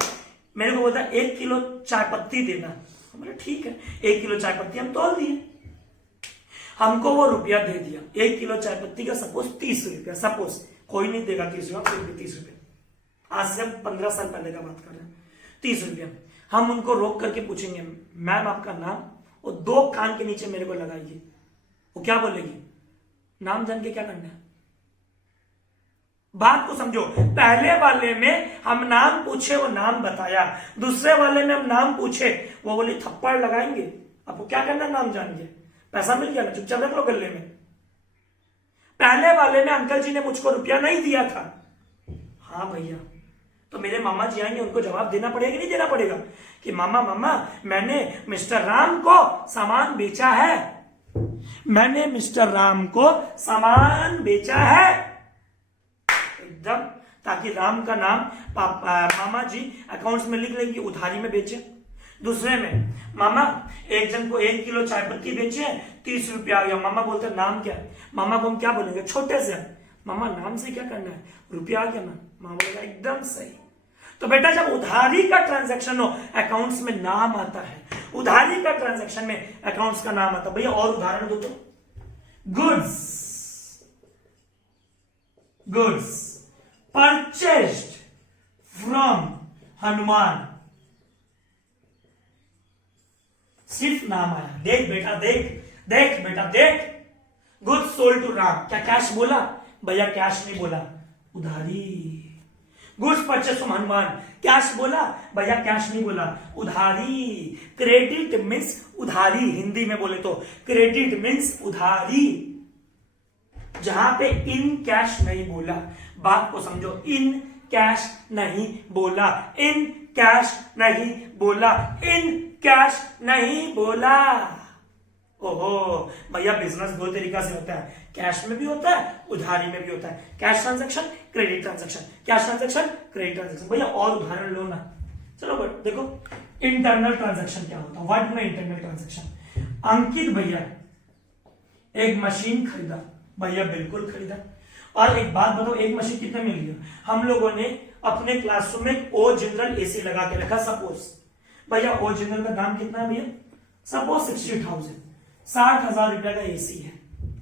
मेरे को बोलता 1 किलो चाय पत्ती देना। बोला ठीक है, 1 किलो चाय पत्ती हम तोल दिए। हमको वो रुपया दे दिया, 1 किलो चाय पत्ती का सपोज 30 रुपया। सपोज कोई नहीं देगा 30 रुपया, फिर भी 30 रुपया। आज से 15 साल पहले का बात कर रहे हैं। 30 रुपया हम उनको रोक करके पूछेंगे, मैम आपका नाम? वो 2 कान के नीचे मेरे को लगाइए। वो क्या बोलेगी? नाम जान के क्या करना है? बात को समझो। पहले वाले में हम नाम पूछे, वो नाम बताया। दूसरे वाले में हम नाम पूछे, वो बोली थप्पड़ लगाएंगे। आपको क्या करना? नाम जान के पैसा मिल गया ना, चुपचाप रख लो गले में। पहले वाले में अंकल जी ने मुझको रुपया नहीं दिया था। हाँ भैया, तो मेरे मामा जी आएंगे, उनको जवाब देना पड़ेगा कि नहीं देना पड़ेगा? कि मामा मैंने मिस्टर राम को सामान बेचा है। मैंने मिस्टर राम को सामान बेचा है एकदम, ताकि राम का नाम मामा जी अकाउंट्स में लिख लेंगे, उधारी में बेचे। दूसरे में मामा एक जन को 1 किलो चाय पत्ती बेचे, 30 रुपया आ गया। मामा बोलते नाम क्या है? मामा को हम क्या बोलेंगे? छोटे से, मामा नाम से क्या करना है? रुपया आ गया ना। मामा बोलेगा एकदम सही। तो बेटा जब उधारी का ट्रांजैक्शन हो, अकाउंट्स में नाम आता है। उधारी का ट्रांजैक्शन में अकाउंट्स का नाम आता है। भैया और उदाहरण दो तो। Goods purchased from Hanuman. सिर्फ नाम आया। देख बेटा देख। Goods sold to Ram. क्या कैश बोला? भैया कैश नहीं बोला, उधारी। Goods purchase from Hanuman, cash बोला? भैया कैश नहीं बोला, उधारी। क्रेडिट मीन्स उधारी, हिंदी में बोले तो क्रेडिट मीन्स उधारी। जहां पे इन कैश नहीं बोला, बात को समझो, इन कैश नहीं बोला, इन कैश नहीं बोला, इन कैश नहीं बोला। ओहो भैया, बिजनेस 2 तरीका से होता है, कैश में भी होता है, उधारी में भी होता है। Cash transaction, credit transaction, cash transaction, credit transaction. भैया और उदाहरण लो ना। चलो देखो, इंटरनल ट्रांजैक्शन क्या होता है? व्हाट में इंटरनल ट्रांजैक्शन? अंकित भैया एक मशीन खरीदा। भैया बिल्कुल खरीदा। और एक बात बताओ, एक मशीन कितने में लिया? हम लोगों ने अपने क्लासरूम में ओ जनरल एसी लगा के रखा। सपोज भैया ओ जनरल का दाम कितना है भैया? सपोज 60,000, 60,000 रुपया का एसी है।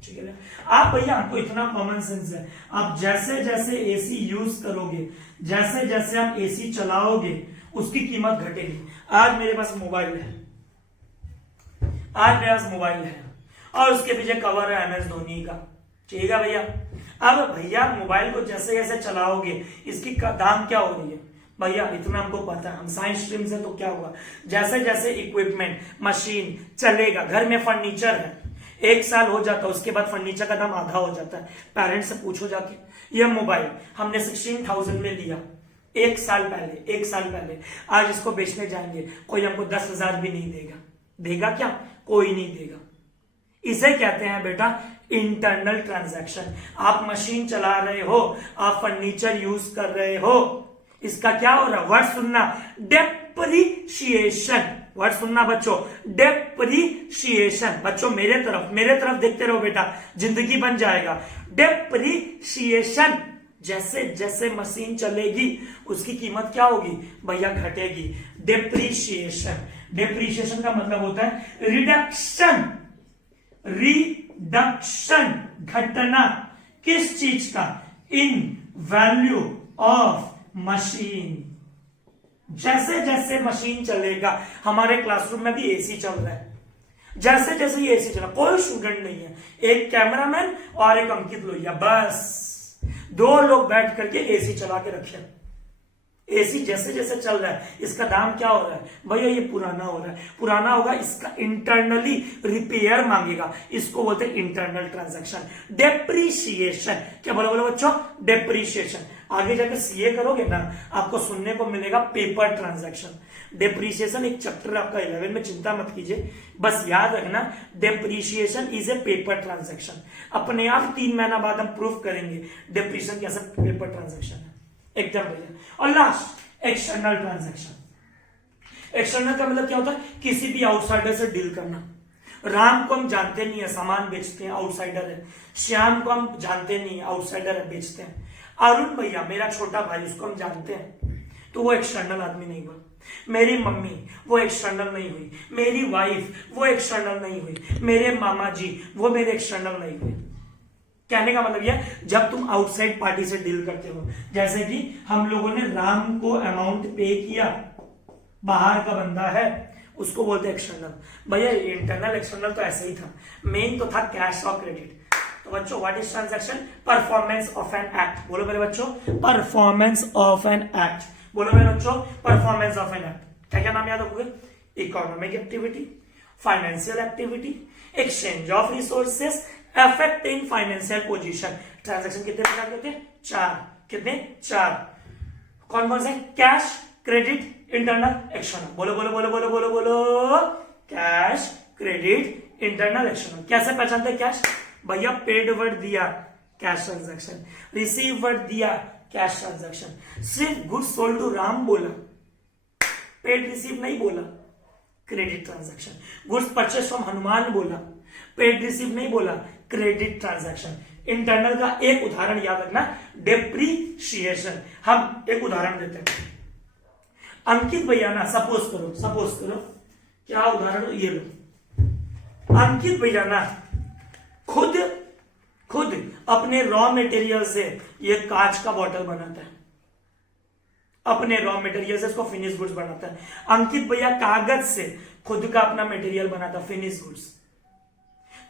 ठीक है ना? आप भैया, आपको इतना कॉमन सेंस है, आप जैसे जैसे एसी यूज करोगे, जैसे जैसे आप एसी चलाओगे, उसकी कीमत घटेगी। आज मेरे पास मोबाइल है, और उसके पीछे कवर है MS धोनी का। ठीक है भैया? अब भैया मोबाइल को जैसे जैसे चलाओगे, इसकी दाम क्या हो रही है? भैया इतना हमको पता है, हम साइंस स्ट्रीम से, तो क्या हुआ, जैसे जैसे इक्विपमेंट, मशीन चलेगा, घर में फर्नीचर है, 1 साल हो जाता है, उसके बाद फर्नीचर का दाम आधा हो जाता है। पेरेंट्स से पूछो जाके, ये मोबाइल हमने 16,000 में लिया 1 साल पहले, आज इसको बेचने जाएंगे, कोई हमको 10,000 भी नहीं देगा क्या? कोई नहीं देगा। इसे कहते हैं बेटा इंटरनल ट्रांजैक्शन। आप मशीन चला रहे हो, आप फर्नीचर यूज कर रहे हो, इसका क्या हो रहा है? वर्ड सुनना, डेप्रिशिएशन। वर्ड सुनना बच्चों, डेप्रिशिएशन। बच्चों मेरे तरफ देखते रहो बेटा, जिंदगी बन जाएगा। डेप्रिशिएशन, जैसे जैसे मशीन चलेगी उसकी कीमत क्या होगी भैया, घटेगी। डेप्रिशिएशन का मतलब होता है रिडक्शन, घटना किस चीज का, इन वैल्यू ऑफ मशीन। जैसे जैसे मशीन चलेगा, हमारे क्लासरूम में भी एसी चल रहा है, जैसे जैसे ये एसी चला, कोई स्टूडेंट नहीं है, एक कैमरामैन और एक अंकित लोहिया, बस 2 लोग बैठ करके एसी चला के रखे। एसी जैसे जैसे चल रहा है, इसका दाम क्या हो रहा है भैया, ये पुराना हो रहा है, पुराना होगा, इसका इंटरनली रिपेयर मांगेगा, इसको बोलते हैं इंटरनल ट्रांजैक्शन। डेप्रिशिएशन, क्या बोला बच्चों, डेप्रिशिएशन। आगे जाकर सीए करोगे ना, आपको सुनने को मिलेगा पेपर ट्रांजैक्शन। डेप्रिशिएशन एक चैप्टर आपका 11 में, चिंता मत कीजिए, बस याद रखना depreciation is a paper transaction. अपने आप 3 महीना बाद हम प्रूफ करेंगे डेप्रिशिएशन कैसा पेपर ट्रांजैक्शन है, एकदम बढ़िया। और लास्ट एक्सटर्नल ट्रांजैक्शन। एक्सटर्नल का मतलब क्या होता है, किसी भी आउटसाइडर से डील करना। राम को हम जानते नहीं है, सामान बेचते हैं, आउटसाइडर है। श्याम को हम जानते नहीं है, आउटसाइडर है, बेचते हैं। अरुण भैया मेरा छोटा भाई, उसको हम जानते हैं, तो वो एक्सटर्नल आदमी नहीं हुआ। मेरी मम्मी वो एक्सटर्नल नहीं हुई, मेरी वाइफ वो एक्सटर्नल नहीं हुई, मेरे मामा जी वो मेरे एक्सटर्नल नहीं हुए। कहने का मतलब यह, जब तुम आउटसाइड पार्टी से डील करते हो, जैसे कि हम लोगों ने राम को अमाउंट पे किया, बाहर का बंदा है, उसको बोलते हैं एक्सटर्नल। भैया इंटरनल एक्सटर्नल तो ऐसे ही था, मेन तो था कैश और क्रेडिट। तो बच्चों what is transaction, performance of an act. बोलो मेरे बच्चों, परफॉर्मेंस ऑफ एन एक्ट। बोलो मेरे बच्चों, परफॉर्मेंस ऑफ एन एक्ट। क्या क्या नाम याद रखोगे, economic activity, financial activity, exchange of resources, effect in financial position. Transaction कितने प्रकार के होते हैं, 4। कितने, 4। कौन कौन से, कैश, क्रेडिट, इंटरनल, एक्सटर्नल। बोलो बोलो बोलो बोलो बोलो बोलो, कैश, क्रेडिट, इंटरनल, एक्सटर्नल। कैसे पहचानते हैं कैश भैया, पेड वर्ड दिया कैश ट्रांजैक्शन, रिसीव वर्ड दिया कैश ट्रांजैक्शन। सिर्फ गुड्स सोल्ड टू राम बोला, पेड रिसीव नहीं बोला, credit transaction. Goods purchase from Hanuman बोला, पेड रिसीव नहीं बोला, क्रेडिट ट्रांजैक्शन। इंटरनल का एक उदाहरण याद रखना, डेप्रिशिएशन। हम एक उदाहरण देते हैं, अंकित भैया ना, सपोज करो क्या उदाहरण, ये लो, अंकित भैया ना खुद अपने रॉ मटेरियल से ये कांच का बॉटल बनाता है, अपने रॉ मटेरियल से इसको फिनिश गुड्स बनाता है। अंकित भैया कागज से खुद का अपना मटेरियल बनाता है, फिनिश गुड्स।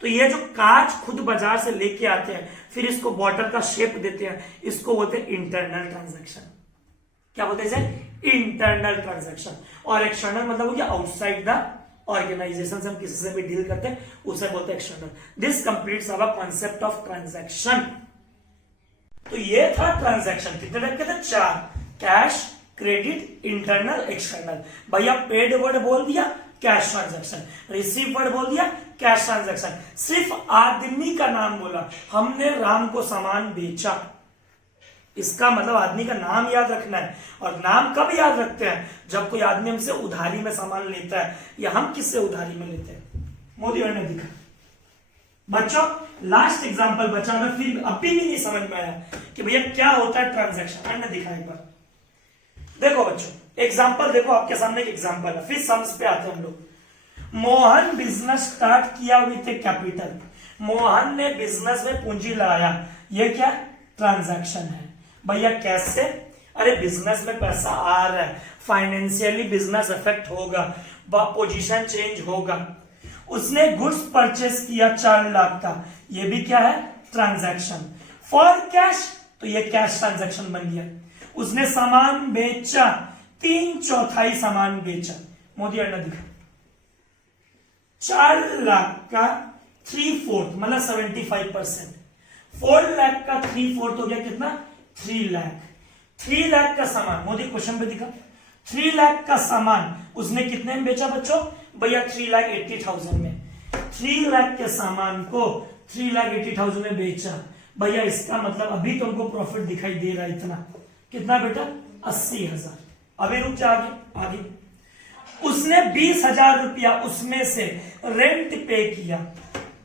तो ये जो कांच खुद बाजार से लेके आते हैं, फिर इसको बॉटल का शेप देते हैं, इसको बोलते हैं इंटरनल ट्रांजैक्शन। क्या बोलते हैं, इंटरनल ट्रांजैक्शन। और एक्सटर्नल मतलब हो गया आउटसाइड द ऑर्गेनाइजेशन से हम किसी से भी डील करते हैं, उसे बोलते हैं external. This completes our concept of transaction. तो ये था ट्रांजैक्शन, कितने टाइप के थे, 4। Cash, credit, internal, external. भैया पेड वर्ड बोल दिया, कैश ट्रांजैक्शन। रिसीव वर्ड बोल दिया, कैश ट्रांजैक्शन। सिर्फ आदमी का नाम बोला, हमने राम को सामान बेचा, इसका मतलब आदमी का नाम याद रखना है। और नाम कब याद रखते हैं, जब कोई आदमी हमसे उधारी में सामान लेता है, या हम किससे उधारी में लेते हैं। मोदी ने दिखा बच्चों, लास्ट एग्जांपल बचा मैं, फिर अभी भी नहीं समझ में आया कि भैया क्या होता है ट्रांजैक्शन। मैंने दिखा एक बार, देखो बच्चों एग्जांपल देखो, आपके सामने एक एग्जांपल है, फिर सम्स पे आते हैं हम लोग। मोहन बिजनेस स्टार्ट किया विथ ए कैपिटल। मोहन ने बिजनेस में पूंजी लगाया, ये क्या ट्रांजैक्शन है भैया। कैसे, अरे बिजनेस में पैसा आ रहा है, फाइनेंशियली बिजनेस इफेक्ट होगा, पोजीशन चेंज होगा। उसने गुड्स परचेस किया 4 लाख का, ये भी क्या है, ट्रांजैक्शन। फॉर कैश, तो ये कैश ट्रांजैक्शन बन गया। उसने सामान बेचा, 3/4 सामान बेचा। मोदी अन्ना दिखा, 4 लाख का 3/4 मतलब 75%। 4 लाख का 3/4 हो गया कितना, 3 लाख। 3 लाख का सामान, मोदी क्वेश्चन पे दिखा, 3 लाख का सामान उसने कितने में बेचा बच्चों भैया, 3,80,000 में। 3 लाख के सामान को 3,80,000 में बेचा भैया, इसका मतलब अभी तुमको प्रॉफिट दिखाई दे रहा है इतना, कितना बेटा, 80,000। अभी रुक जा, आगे उसने 20,000 रुपया उसमें से रेंट पे किया,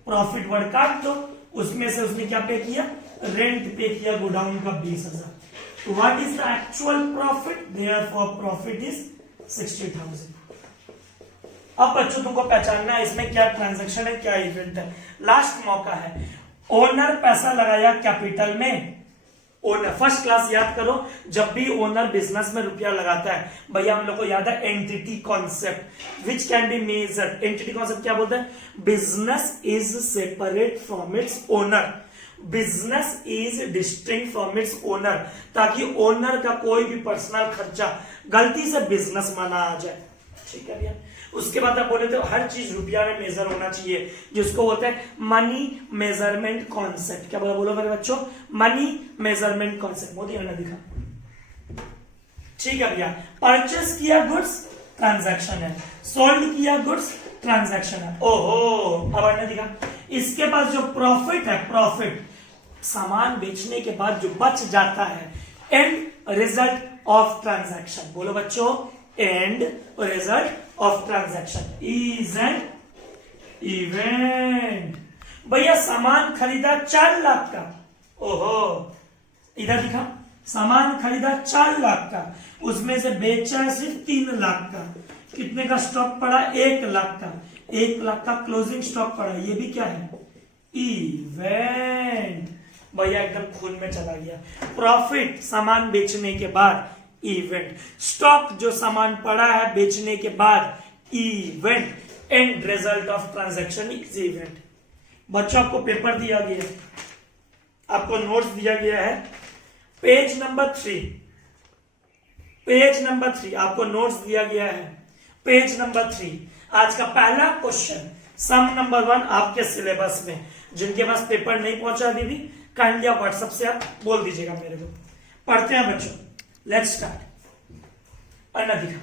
प्रॉफिट वर्ड काट दो, उसमें से उसने क्या पे किया, रेंट पे किया गोडाउन का 20,000। तो what is the actual profit, therefore profit is 60,000। अब बच्चों तुमको पहचानना है इसमें क्या ट्रांजैक्शन है, क्या इवेंट है। लास्ट मौका है। ओनर पैसा लगाया कैपिटल में, ओनर फर्स्ट क्लास याद करो, जब भी ओनर बिजनेस में रुपया लगाता है भैया हम लोग को याद है entity concept which can be measured. Entity concept क्या बोलते हैं, business is separate from its owner, business is distinct from its owner, ताकि ओनर का कोई भी पर्सनल खर्चा गलती से बिजनेस में ना आ जाए। ठीक है भैया। उसके बाद आप बोले तो हर चीज रुपया में मेजर होना चाहिए, जिसको बोलते हैं मनी मेजरमेंट कॉन्सेप्ट। क्या बोला, बोलो मेरे बच्चों, मनी मेजरमेंट कॉन्सेप्ट। मोदी ने दिखा, ठीक है भैया। परचेस किया गुड्स, ट्रांजैक्शन है, सोल्ड किया गुड्स, ट्रांजैक्शन है। ओहो, अब ने दिखा इसके पास जो प्रॉफिट है, प्रॉफिट सामान बेचने के बाद जो बच जाता है, एंड रिजल्ट ऑफ ट्रांजैक्शन। बोलो बच्चों, end result of transaction is an event. भैया सामान खरीदा 4 लाख का, ओहो इधर दिखा, सामान खरीदा 4 लाख का, उसमें से बेचा है सिर्फ 3 लाख का, कितने का स्टॉक पड़ा, 1 लाख का, 1 लाख का क्लोजिंग स्टॉक पड़ा, ये भी क्या है, इवेंट। भैया एकदम खून में चला गया। प्रॉफिट सामान बेचने के बाद, इवेंट। स्टॉक जो सामान पड़ा है बेचने के बाद, event. End result of transaction is event. बच्चों आपको पेपर दिया गया है, आपको नोट्स दिया गया है, पेज नंबर 3, पेज नंबर 3 आपको नोट्स दिया गया है, पेज नंबर 3। आज का पहला क्वेश्चन, सम नंबर 1 आपके सिलेबस में। जिनके पास पेपर नहीं पहुंचा अभी भी, काइंडली आप व्हाट्सएप से आप बोल दीजिएगा मेरे को। पढ़ते हैं बच्चों, लेट्स स्टार्ट। अन्ना दिखा,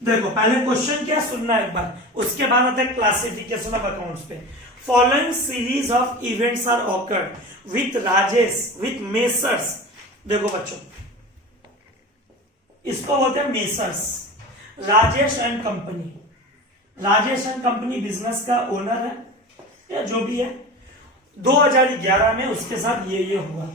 देखो पहले क्वेश्चन क्या सुनना एक बार, उसके बाद आते हैं क्लासिफिकेशन ऑफ अकाउंट्स पे। Following series of events are occurred with Rajesh, with messrs. देखो बच्चों, इसको बोलते हैं messrs, Rajesh and company. Rajesh and company business का ओनर है या जो भी है। 2011 में उसके साथ ये हुआ,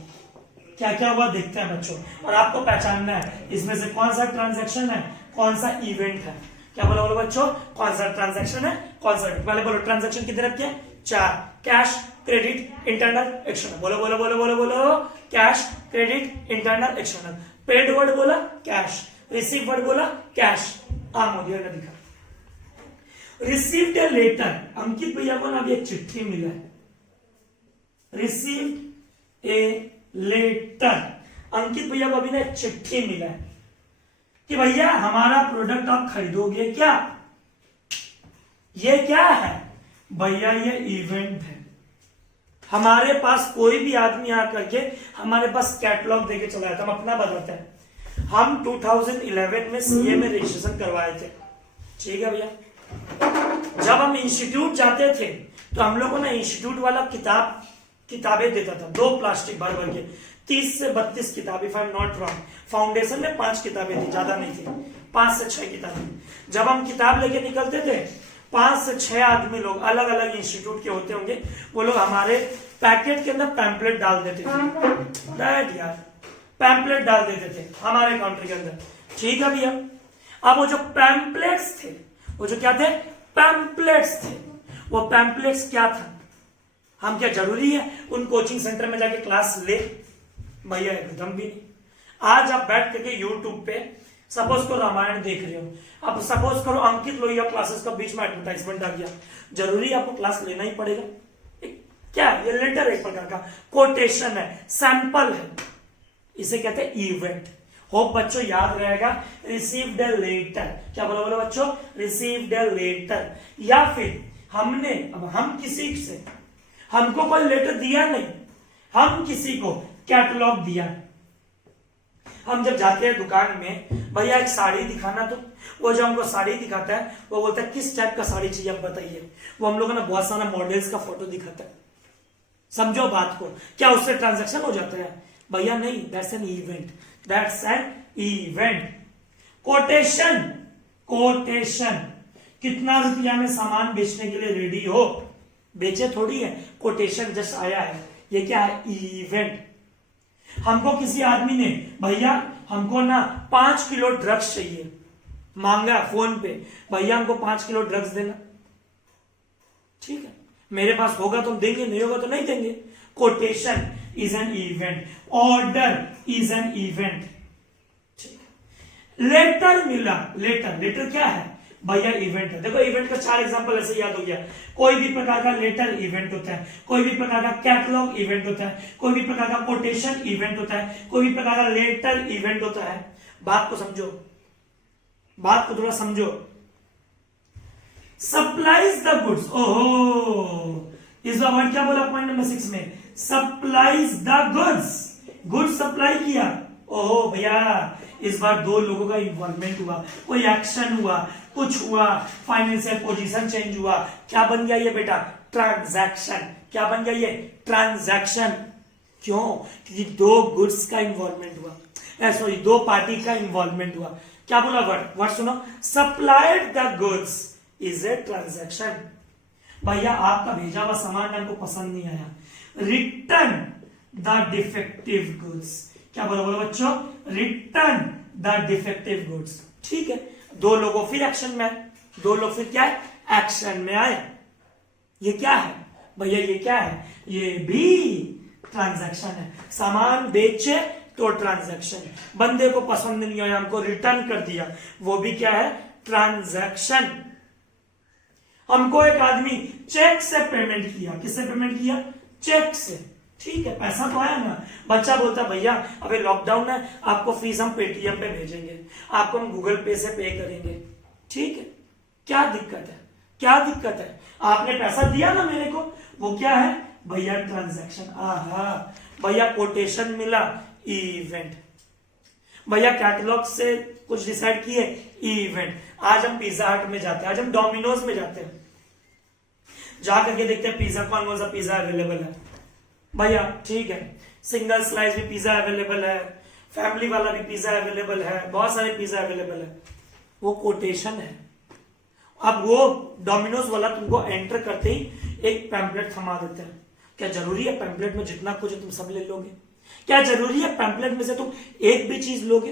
क्या क्या हुआ देखते हैं बच्चों, और आपको पहचानना है इसमें से कौन सा ट्रांजैक्शन है, कौन सा इवेंट है। क्या बोलो बोलो बच्चों, कौन सा ट्रांजैक्शन है, कौन सा। पहले बोलो ट्रांजैक्शन कितने रखे हैं, 4, कैश, क्रेडिट, इंटरनल, एक्सटर्नल। बोलो बोलो बोलो बोलो बोलो, cash, credit, internal, external. Paid word बोला कैश, रिसीव वर्ड बोला कैश। मोदी ने दिखा, रिसीव्ड ए लेटर, अंकित भैया को ना अभी एक चिट्ठी मिला है, रिसीव्ड ए लेटर, अंकित भैया को अभी ना एक चिट्ठी मिला है कि भैया हमारा प्रोडक्ट आप खरीदोगे क्या। ये क्या है भैया, ये इवेंट है। हमारे पास कोई भी आदमी आकर के हमारे पास कैटलॉग देके चला जाता, हम अपना बताते हैं। हम 2011 में सीए में रजिस्ट्रेशन करवाए थे, ठीक है भैया। जब हम इंस्टीट्यूट जाते थे तो हम लोग को ना इंस्टीट्यूट वाला किताबें देता था, 2 प्लास्टिक भर भर के, 30 से 32 किताब, if I am not wrong. Foundation में 5 किताबें थी, ज्यादा नहीं थी, 5 से 6 किताबें। जब हम किताब लेके निकलते थे, 5 से 6 आदमी लोग अलग अलग इंस्टीट्यूट के होते होंगे, वो लोग हमारे पैकेट के अंदर पैम्पलेट डाल देते थे, यार पैम्पलेट डाल देते थे हमारे काउंटर के अंदर, ठीक है भैया। अब वो जो पैम्पलेट्स थे, वो जो क्या थे, पैम्पलेट्स थे, वो पैम्पलेट्स क्या था, हम क्या जरूरी है उन कोचिंग सेंटर में जाके क्लास ले, भैया एकदम भी नहीं। आज आप बैठ करके यूट्यूब पे सपोज करो रामायण देख रहे हो, अब सपोज करो अंकित लोहिया क्लासेस का बीच में एडवर्टाइजमेंट आ गया, जरूरी आपको क्लास लेना ही पड़ेगा। क्या ये लेटर एक प्रकार का कोटेशन है, सैंपल है, इसे कहते हैं इवेंट। होप बच्चों याद रहेगा, रिसीव्ड ए लेटर। क्या बोलो बोलो बच्चों, रिसीव्ड ए लेटर। या फिर हमने, अब हम किसी से, हमको कोई लेटर दिया नहीं, हम किसी को कैटलॉग दिया। हम जब जाते हैं दुकान में, भैया एक साड़ी दिखाना, तो वो जो हमको साड़ी दिखाता है वो बोलता है किस टाइप का साड़ी चाहिए आप बताइए। वो हम लोगों ने बहुत सारा मॉडल्स का फोटो दिखाता है, समझो बात को। क्या उससे ट्रांजैक्शन हो जाता है भैया, नहीं, that's an event, that's an event. Quotation, quotation, कितना रुपया में सामान बेचने के लिए रेडी हो, बेचे थोड़ी है, कोटेशन जस्ट आया है। ये क्या है? इवेंट। हमको किसी आदमी ने, भैया हमको ना 5 किलो ड्रग्स चाहिए, मांगा फोन पे, भैया हमको 5 किलो ड्रग्स देना। ठीक है, मेरे पास होगा तो हम देंगे, नहीं होगा तो नहीं देंगे। Quotation is an event, order is an event. ठीक है, लेटर मिला, लेटर क्या है भैया? इवेंट है। देखो इवेंट का 4 एग्जांपल ऐसे याद हो गया। कोई भी प्रकार का लेटर इवेंट होता है, कोई भी प्रकार का कैटलॉग इवेंट होता है, कोई भी प्रकार का कोटेशन इवेंट होता है, कोई भी प्रकार का लेटर इवेंट होता है। बात को समझो, बात को थोड़ा समझो। सप्लाइज द गुड्स, ओहो, इस वर्ड क्या बोला पॉइंट नंबर 6 में? Supplies the goods, goods supply किया। ओहो भैया, इस बार 2 लोगों का इन्वॉल्वमेंट हुआ, कोई एक्शन हुआ, कुछ हुआ, फाइनेंशियल पोजीशन चेंज हुआ, क्या बन गया ये बेटा? ट्रांजैक्शन। क्या बन गया ये? ट्रांजैक्शन। क्यों? क्योंकि 2 गुड्स का इन्वॉल्वमेंट हुआ, सॉरी 2 पार्टी का इन्वॉल्वमेंट हुआ। क्या बोला वर्ड सुनो? Supplied the goods is a transaction. भैया आपका भेजा हुआ सामान हमको पसंद नहीं आया, रिटर्न द डिफेक्टिव गुड्स। क्या बोलो बोलो बच्चों? Return the defective goods. ठीक है, 2 लोगों फिर एक्शन में आए, 2 लोग फिर क्या है? एक्शन में आए। ये क्या है भैया? ये क्या है? ये भी ट्रांजैक्शन है। सामान बेचे तो ट्रांजैक्शन, बंदे को पसंद नहीं आया, हमको रिटर्न कर दिया, वो भी क्या है? ट्रांजैक्शन। हमको एक आदमी चेक से पेमेंट किया, किससे पेमेंट किया? चेक से। ठीक है, पैसा तो आया ना। बच्चा बोलता भैया अबे लॉकडाउन है, आपको फीस हम पेटीएम पे भेजेंगे, आपको हम गूगल पे से पे करेंगे। ठीक है, क्या दिक्कत है? क्या दिक्कत है? आपने पैसा दिया ना मेरे को, वो क्या है भैया? ट्रांजैक्शन। आहा भैया, कोटेशन मिला, इवेंट। भैया कैटलॉग से कुछ डिसाइड किए, इवेंट। आज हम पिज्जा हट में जाते हैं, आज हम डोमिनोज में जाते हैं, जाकर के देखते हैं पिज्जा कौन सा पिज्जा अवेलेबल है। भैया ठीक है, सिंगल स्लाइस भी पिज्जा अवेलेबल है, फैमिली वाला भी पिज्जा अवेलेबल है, बहुत सारे पिज्जा अवेलेबल है। वो कोटेशन है। अब वो डोमिनोज वाला तुमको एंटर करते ही एक पैम्पलेट थमा देते हैं। क्या जरूरी है पैम्पलेट में जितना कुछ है तुम सब ले लोगे? क्या जरूरी है पैम्पलेट में से तुम एक भी चीज लोगे?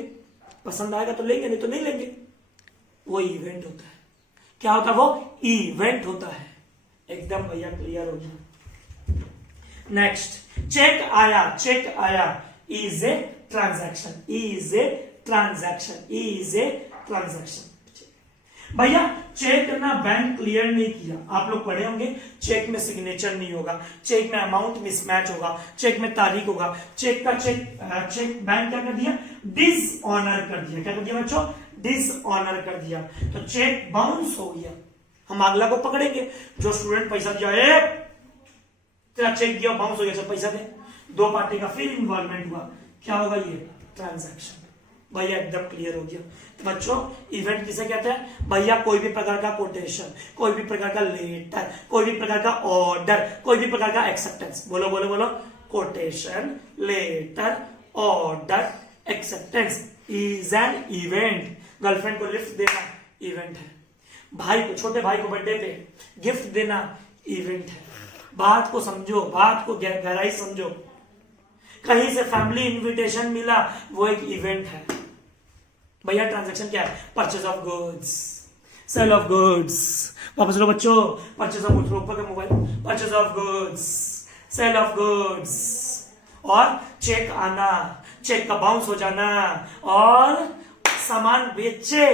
पसंद आएगा तो लेंगे, नहीं तो नहीं लेंगे। वो इवेंट होता है। क्या होता है? वो इवेंट होता है। एकदम भैया क्लियर हो गया। नेक्स्ट, चेक आया, चेक आया, is a transaction, is a transaction, is a transaction. भैया चेक ना बैंक क्लियर नहीं किया, आप लोग पढ़े होंगे, चेक में सिग्नेचर नहीं होगा, चेक में अमाउंट मिसमैच होगा, चेक में तारीख होगा, चेक बैंक क्या कर दिया? डिसऑनर कर दिया। क्या कर दिया बच्चों? डिसऑनर कर दिया, तो चेक बाउंस हो गया। हम अगला को पकड़ेंगे, जो स्टूडेंट पैसा दिया, तेरा चेक दिया बाउंस हो गया, चल पैसा दे। 2 पार्टी का फिर इन्वॉल्वमेंट हुआ, क्या होगा? ये ट्रांजैक्शन। भैया एकदम क्लियर हो गया। तो बच्चों इवेंट किसे कहते हैं? भैया कोई भी प्रकार का कोटेशन, कोई भी प्रकार का लेटर, कोई भी प्रकार का ऑर्डर, कोई भी प्रकार का एक्सेप्टेंस। बोलो बोलो बोलो। Quotation, letter, order, acceptance is an event. Girlfriend को लिफ्ट देना इवेंट है। भाई को, छोटे भाई को बर्थडे पे गिफ्ट देना इवेंट है। बात को समझो, बात को गहराई समझो। कहीं से फैमिली इनविटेशन मिला, वो एक इवेंट है। भैया ट्रांजैक्शन क्या है? Purchase of goods, sale of goods. वापस लो बच्चों, परचेज ऑफ गुड्स, ऊपर का mobile, purchase of goods, sale of goods, और चेक आना, चेक का बाउंस हो जाना, और सामान बेचे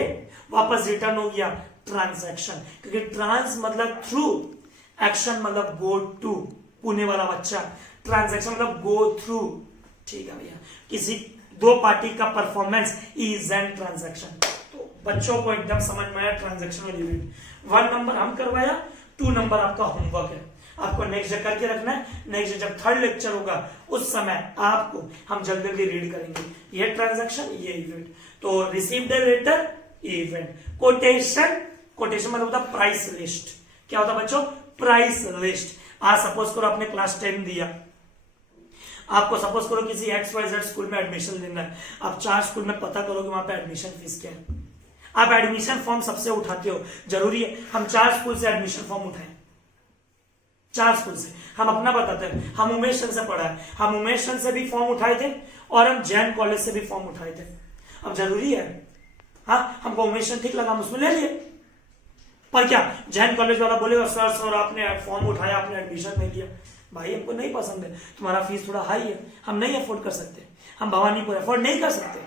वापस रिटर्न हो गया, ट्रांजैक्शन। क्योंकि ट्रांस मतलब थ्रू, एक्शन मतलब गो टू, पुणे वाला बच्चा, ट्रांजैक्शन मतलब गो थ्रू। ठीक है भैया, किसी 2 पार्टी का परफॉर्मेंस इज एन ट्रांजैक्शन। तो बच्चों को एकदम समझ में आया ट्रांजैक्शन और इवेंट। 1 नंबर हम करवाया, 2 नंबर आपका होमवर्क है, आपको नेक्स्ट डे करके रखना है। नेक्स्ट डे जब 3rd लेक्चर होगा उस समय आपको हम जल्दी जल्दी रीड करेंगे, ये ट्रांजैक्शन, ये इवेंट। तो received a letter, event. Quotation, quotation मतलब होता है प्राइस लिस्ट। क्या होता है बच्चों? Price list. आज सपोज करो आपने क्लास 10 दिया, आपको सपोज करो किसी XYZ स्कूल में एडमिशन लेना है, आप 4 स्कूल में पता करो कि वहां पे एडमिशन फीस क्या है। आप एडमिशन फॉर्म सबसे उठाते हो, जरूरी है हम 4 स्कूल से एडमिशन फॉर्म उठाए, 4 स्कूल से। हम अपना बताते हैं, हम उमेश चंद से पढ़ा है, हम उमेश चंद से भी फॉर्म उठाए थे और हम जैन कॉलेज से भी फॉर्म उठाए थे। अब जरूरी है, हाँ हमको उमेश चंद ठीक लगा, हम उसमें ले लिए, पर क्या जैन कॉलेज वाला बोलेगा सर आपने फॉर्म उठाया, आपने एडमिशन नहीं लिया। भाई हमको नहीं पसंद है, तुम्हारा फीस थोड़ा हाई है, हम नहीं अफोर्ड कर सकते, हम भवानीपुर अफोर्ड नहीं कर सकते,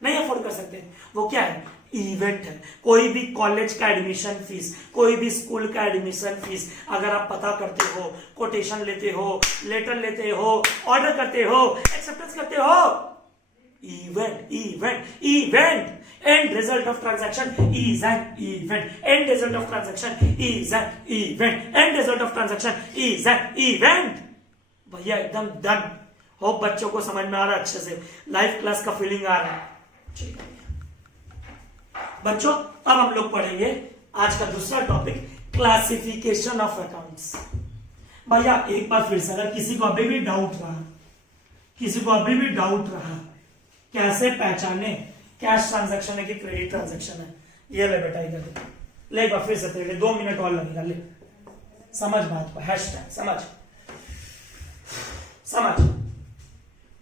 नहीं अफोर्ड कर सकते। वो क्या है, इवेंट है। कोई भी कॉलेज का एडमिशन फीस, कोई भी स्कूल का एडमिशन फीस अगर आप पता करते हो, कोटेशन लेते हो, लेटर लेते हो, ऑर्डर करते हो, एक्सेप्टेंस करते हो, event event event, end result of transaction is an event, end result of transaction is an event, end result of transaction is an event। भैया एकदम डन। होप बच्चों को समझ में आ रहा है, अच्छे से लाइव क्लास का फीलिंग आ रहा है। ठीक है बच्चों, अब हम लोग पढ़ेंगे आज का दूसरा टॉपिक, क्लासिफिकेशन ऑफ अकाउंट्स। भैया एक बार फिर से, अगर किसी को अभी भी डाउट रहा, किसी को अभी भी डाउट रहा कैसे पहचाने कैश ट्रांजैक्शन है कि क्रेडिट ट्रांजैक्शन है, ये ले बेटा इधर ले, एक बार फिर से तेरे 2 मिनट और लगेगा, ले समझ बात को, हैशटैग समझ समझ।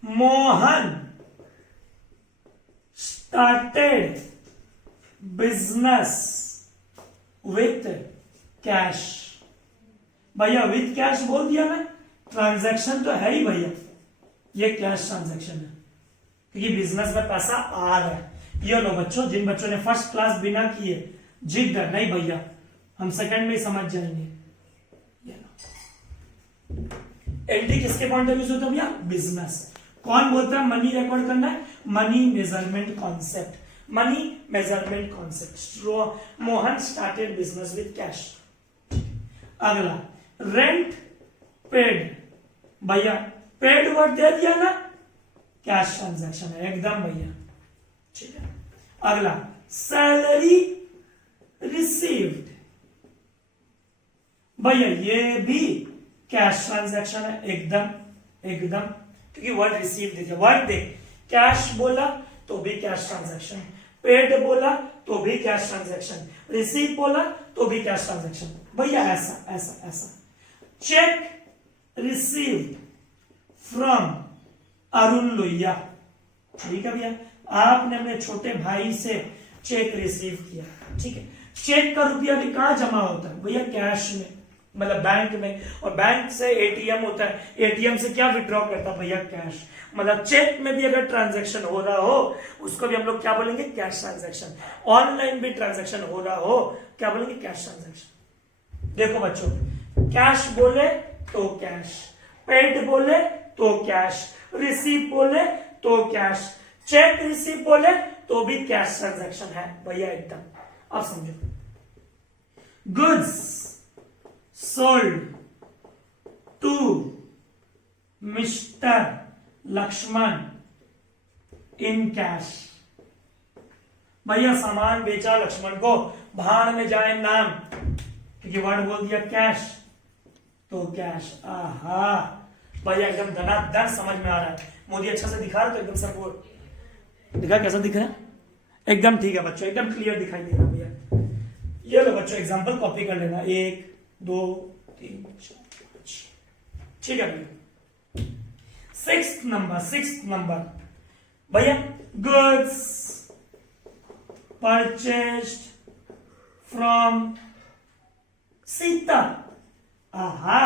Mohan started business with cash. भैया विथ कैश बोल दिया ना, ट्रांजैक्शन तो है ही भैया, ये कैश ट्रांजैक्शन है क्योंकि बिजनेस में पैसा आ रहा है। ये लो बच्चों, जिन बच्चों ने फर्स्ट क्लास बिना किए जिद नहीं भैया, हम सेकंड में ही समझ जाएंगे। ये लो एंट्री किसके पॉइंट ऑफ व्यू से होता है भैया, बिजनेस। कौन बोलता है मनी रिकॉर्ड करना है, money measurement concept, money measurement concept. Mohan started business with cash. अगला रेंट पेड, भैया पेड वर्ड दे दिया ना, कैश ट्रांजैक्शन है एकदम भैया, ठीक है। अगला सैलरी रिसीव्ड, भैया ये भी कैश ट्रांजैक्शन है एकदम एकदम, क्योंकि वर्ड रिसीव दे दिया, वर्ड दे, कैश बोला तो भी कैश ट्रांजैक्शन, पेड बोला तो भी कैश ट्रांजैक्शन, रिसीव बोला तो भी कैश ट्रांजैक्शन। भैया ऐसा ऐसा ऐसा, check received from Arun Lohia, ठीक है भैया, आपने अपने छोटे भाई से चेक रिसीव किया, ठीक है। चेक का रुपया भी कहां जमा होता है भैया, कैश में, मतलब बैंक में, और बैंक से एटीएम होता है, एटीएम से क्या विड्रॉ करता है भैया, कैश। मतलब चेक में भी अगर ट्रांजैक्शन हो रहा हो उसको भी हम लोग क्या बोलेंगे, कैश ट्रांजैक्शन। ऑनलाइन भी ट्रांजैक्शन हो रहा हो क्या बोलेंगे, कैश ट्रांजैक्शन। देखो बच्चों, कैश बोले तो कैश, पेड बोले तो कैश, रिसीव बोले तो कैश, चेक रिसीव बोले तो भी कैश ट्रांजैक्शन है भैया एकदम। अब समझो, goods sold to mister Lakshman in cash, भैया सामान बेचा लक्ष्मण को, भाड़ में जाए नाम, क्योंकि वर्ड बोल दिया कैश तो कैश। आहा भैया एकदम धनाधन समझ में आ रहा है, मोदी अच्छा से दिखा रहा तो एकदम सबको दिखा, कैसा दिख रहा है, एकदम ठीक है बच्चों, एकदम क्लियर दिखाई दे रहा है भैया। ये लो बच्चों एग्जांपल कॉपी कर लेना, 1 2 3 4 5, ठीक है भैया। 6th नंबर भैया, गुड्स परचेस्ड फ्रॉम सीता। आहा,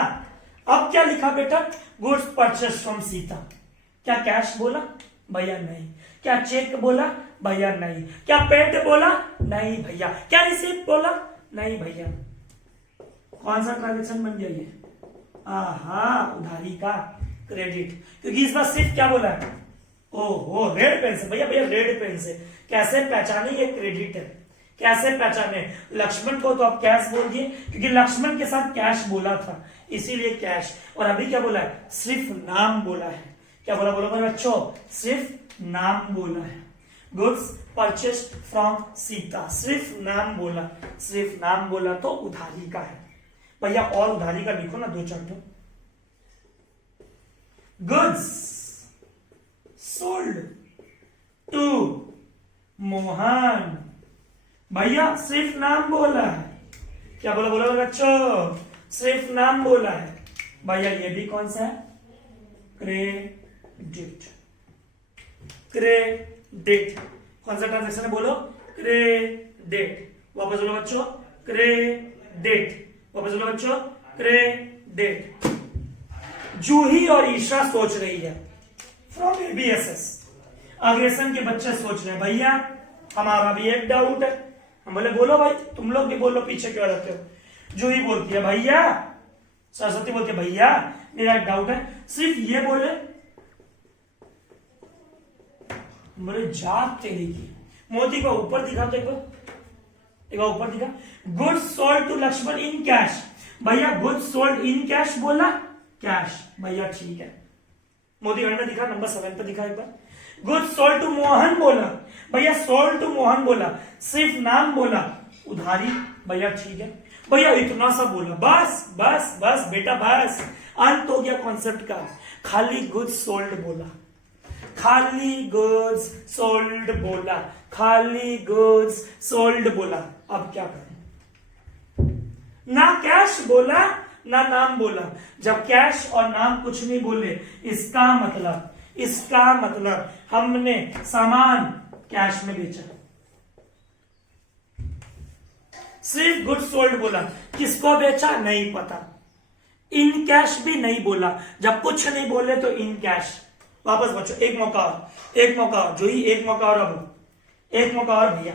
अब क्या लिखा बेटा, गुड्स परचेस्ड फ्रॉम सीता। क्या कैश बोला भैया, नहीं। क्या चेक बोला भैया, नहीं। क्या पेड बोला, नहीं भैया। क्या रिसीव बोला, नहीं भैया। कौन सा ट्रांजेक्शन बन गया ये, आहा उधारी का, क्रेडिट, क्योंकि इस बार सिर्फ क्या बोला है, ओहो रेड पेन से, भैया भैया रेड पेन से। कैसे पहचाने ये क्रेडिट है, कैसे पहचाने, लक्ष्मण को तो आप कैश बोल दिए क्योंकि लक्ष्मण के साथ कैश बोला था इसीलिए कैश, और अभी क्या बोला है, सिर्फ नाम बोला है। क्या बोला, बोलो बच्चों, सिर्फ नाम बोला है। गुड्स परचेस्ड फ्रॉम सीता, सिर्फ नाम बोला, सिर्फ नाम बोला तो उधारी का है भैया। और उधारी का लिखो ना 2 4 गुड्स सोल्ड टू मोहन भैया सिर्फ नाम बोला है, क्या बोला बोला बच्चों, सिर्फ नाम बोला है। भैया ये भी कौन सा है, क्रेडिट, क्रेडिट कौन सा ट्रांजेक्शन है बोलो, क्रेडिट। वापस बोलो बच्चों, क्रेडिट, वापस बोलो बच्चों, क्रेडिट। जूही और ईशा सोच रही है फ्रॉम एबीएसएस, अग्रेसन के बच्चे सोच रहे हैं भैया हमारा भी एक डाउट है। हम बोले बोलो भाई, तुम लोग भी बोलो, पीछे क्यों रहते हो। जूही बोलती है भैया, सरस्वती बोलती है भैया मेरा एक डाउट है, सिर्फ ये बोले। बोले जात तेरी की, मोदी को ऊपर दिखा, देखो एक बार ऊपर दिखा, goods sold to Lakshman in cash. भैया गुड्स सोल्ड इन कैश बोला, कैश, भैया ठीक है। मोदी में दिखा, नंबर 7 पे दिखा एक बार। गुड्स सोल्ड टू मोहन बोला, भैया सोल्ड टू मोहन बोला, सिर्फ नाम बोला, उधारी, भैया ठीक है। भैया इतना सा बोला, बस बस बस बेटा बस, अंत हो गया कॉन्सेप्ट का। खाली गुड्स सोल्ड बोला, खाली गुड्स सोल्ड बोला, खाली गुड्स सोल्ड बोला। अब क्या करें, ना कैश बोला ना नाम बोला। जब कैश और नाम कुछ नहीं बोले, इसका मतलब हमने सामान कैश में बेचा। सिर्फ गुड्स सोल्ड बोला, किसको बेचा नहीं पता। इन कैश भी नहीं बोला, जब कुछ नहीं बोले तो इन कैश। वापस बच्चों एक मौका और, एक मौका और, जो ही एक मौका और, अब एक मौका और भैया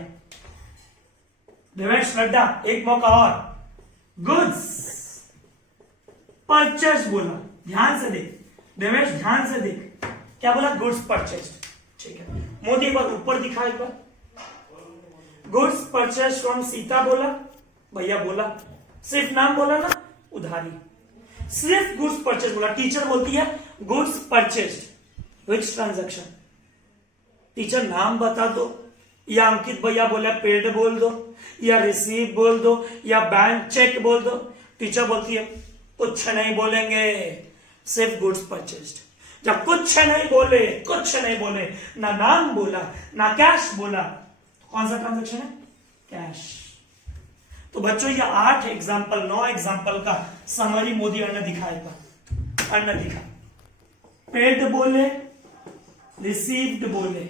देवेश नड्डा, एक मौका और। गुड्स परचेज बोला, ध्यान से देख देवेश, ध्यान से देख, क्या बोला, गुड्स परचेज, ठीक है। मोदी एक बार ऊपर दिखा, एक बार गुड्स परचेज फ्रॉम सीता बोला, भैया बोला, सिर्फ नाम बोला ना, उधारी। सिर्फ गुड्स परचेज बोला, टीचर बोलती है गुड्स परचेज, विच ट्रांजैक्शन, टीचर नाम बता दो, या अंकित भैया बोला पेड बोल दो, या रिसीव बोल दो, या बैंक चेक बोल दो। टीचर बोलती है कुछ नहीं बोलेंगे, सिर्फ गुड्स परचेज्ड। जब कुछ नहीं बोले, ना नाम बोला ना कैश बोला, कौन सा ट्रांजैक्शन है, कैश। तो बच्चों ये 8 एग्जाम्पल 9 एग्जाम्पल का समरी मोदी अन्न दिखाएगा, अन्न दिखा। पेड बोले, रिसीव्ड बोले,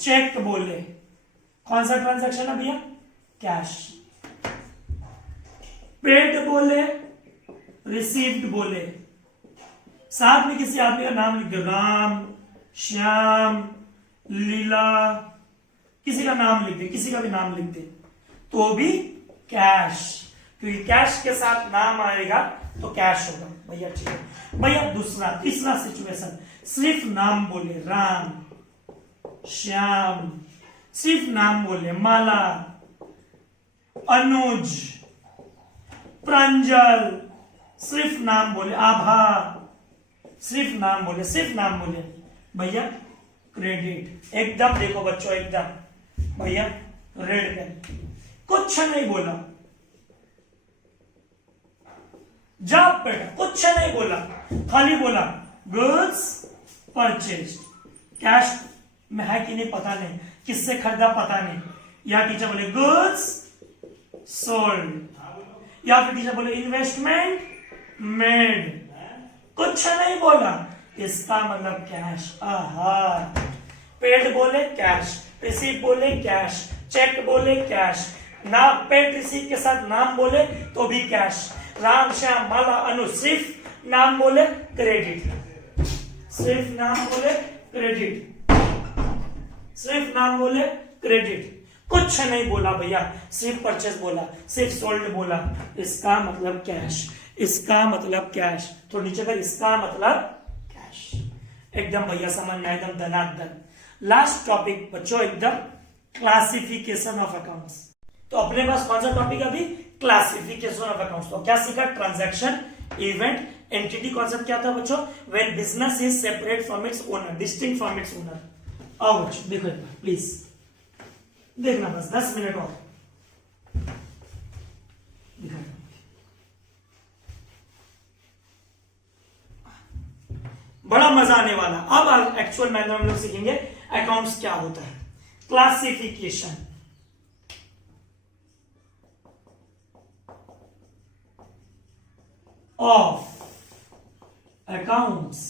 चेक बोले, कौन सा ट्रांजैक्शन है भैया, कैश। पेड बोले, रिसीव्ड बोले, साथ में किसी आदमी का नाम लिख दो, राम, श्याम, लीला, किसी का नाम लिख दे, किसी का भी नाम लिख दे, तो भी कैश, क्योंकि कैश के साथ नाम आएगा तो कैश होगा। भैया ठीक है। भैया दूसरा तीसरा सिचुएशन, सिर्फ नाम बोले, राम, श्याम, सिर्फ नाम बोले, माला, अनुज, प्रांजल, सिर्फ नाम बोले, आभा, सिर्फ नाम बोले, भैया क्रेडिट। एकदम देखो बच्चों, एकदम भैया रेड पेन, कुछ नहीं बोला, जब बेटा कुछ नहीं बोला, खाली बोला गुड्स परचेज, कैश में है कि नहीं पता नहीं, किससे खरीदा पता नहीं, या टीचर बोले गुड्स सोल्ड, या फिर टीचर बोले इन्वेस्टमेंट मेड, कुछ नहीं बोला, इसका मतलब कैश। आहा, पेड बोले कैश, रिसीव बोले कैश, चेक बोले कैश, ना पेड रिसीव के साथ नाम बोले तो भी कैश। राम, श्याम, माला, अनु, सिर्फ नाम बोले क्रेडिट, सिर्फ नाम बोले क्रेडिट, सिर्फ नाम बोले क्रेडिट, कुछ नहीं बोला भैया, सिर्फ परचेज बोला, सिर्फ सोल्ड बोला, इसका मतलब कैश, इसका मतलब कैश। तो नीचे पर इसका मतलब कैश। एकदम भैया समझ में, एकदम धनाधन। लास्ट टॉपिक बच्चों एकदम क्लासिफिकेशन ऑफ अकाउंट्स। तो अपने पास कौन सा टॉपिक अभी, क्लासिफिकेशन ऑफ अकाउंट्स। तो क्या सीखा, ट्रांजैक्शन, इवेंट, एंटिटी कॉन्सेप्ट क्या था बच्चों, when business is separate from its owner, distinct from its owner. आओ बच्चों देखो एक बार प्लीज, देखना बस 10 मिनट और दिखाएगा। बड़ा मजा आने वाला। अब एक्चुअल मैथड में हम लोग सीखेंगे अकाउंट्स क्या होता है, क्लासिफिकेशन। ऑफ अकाउंट्स,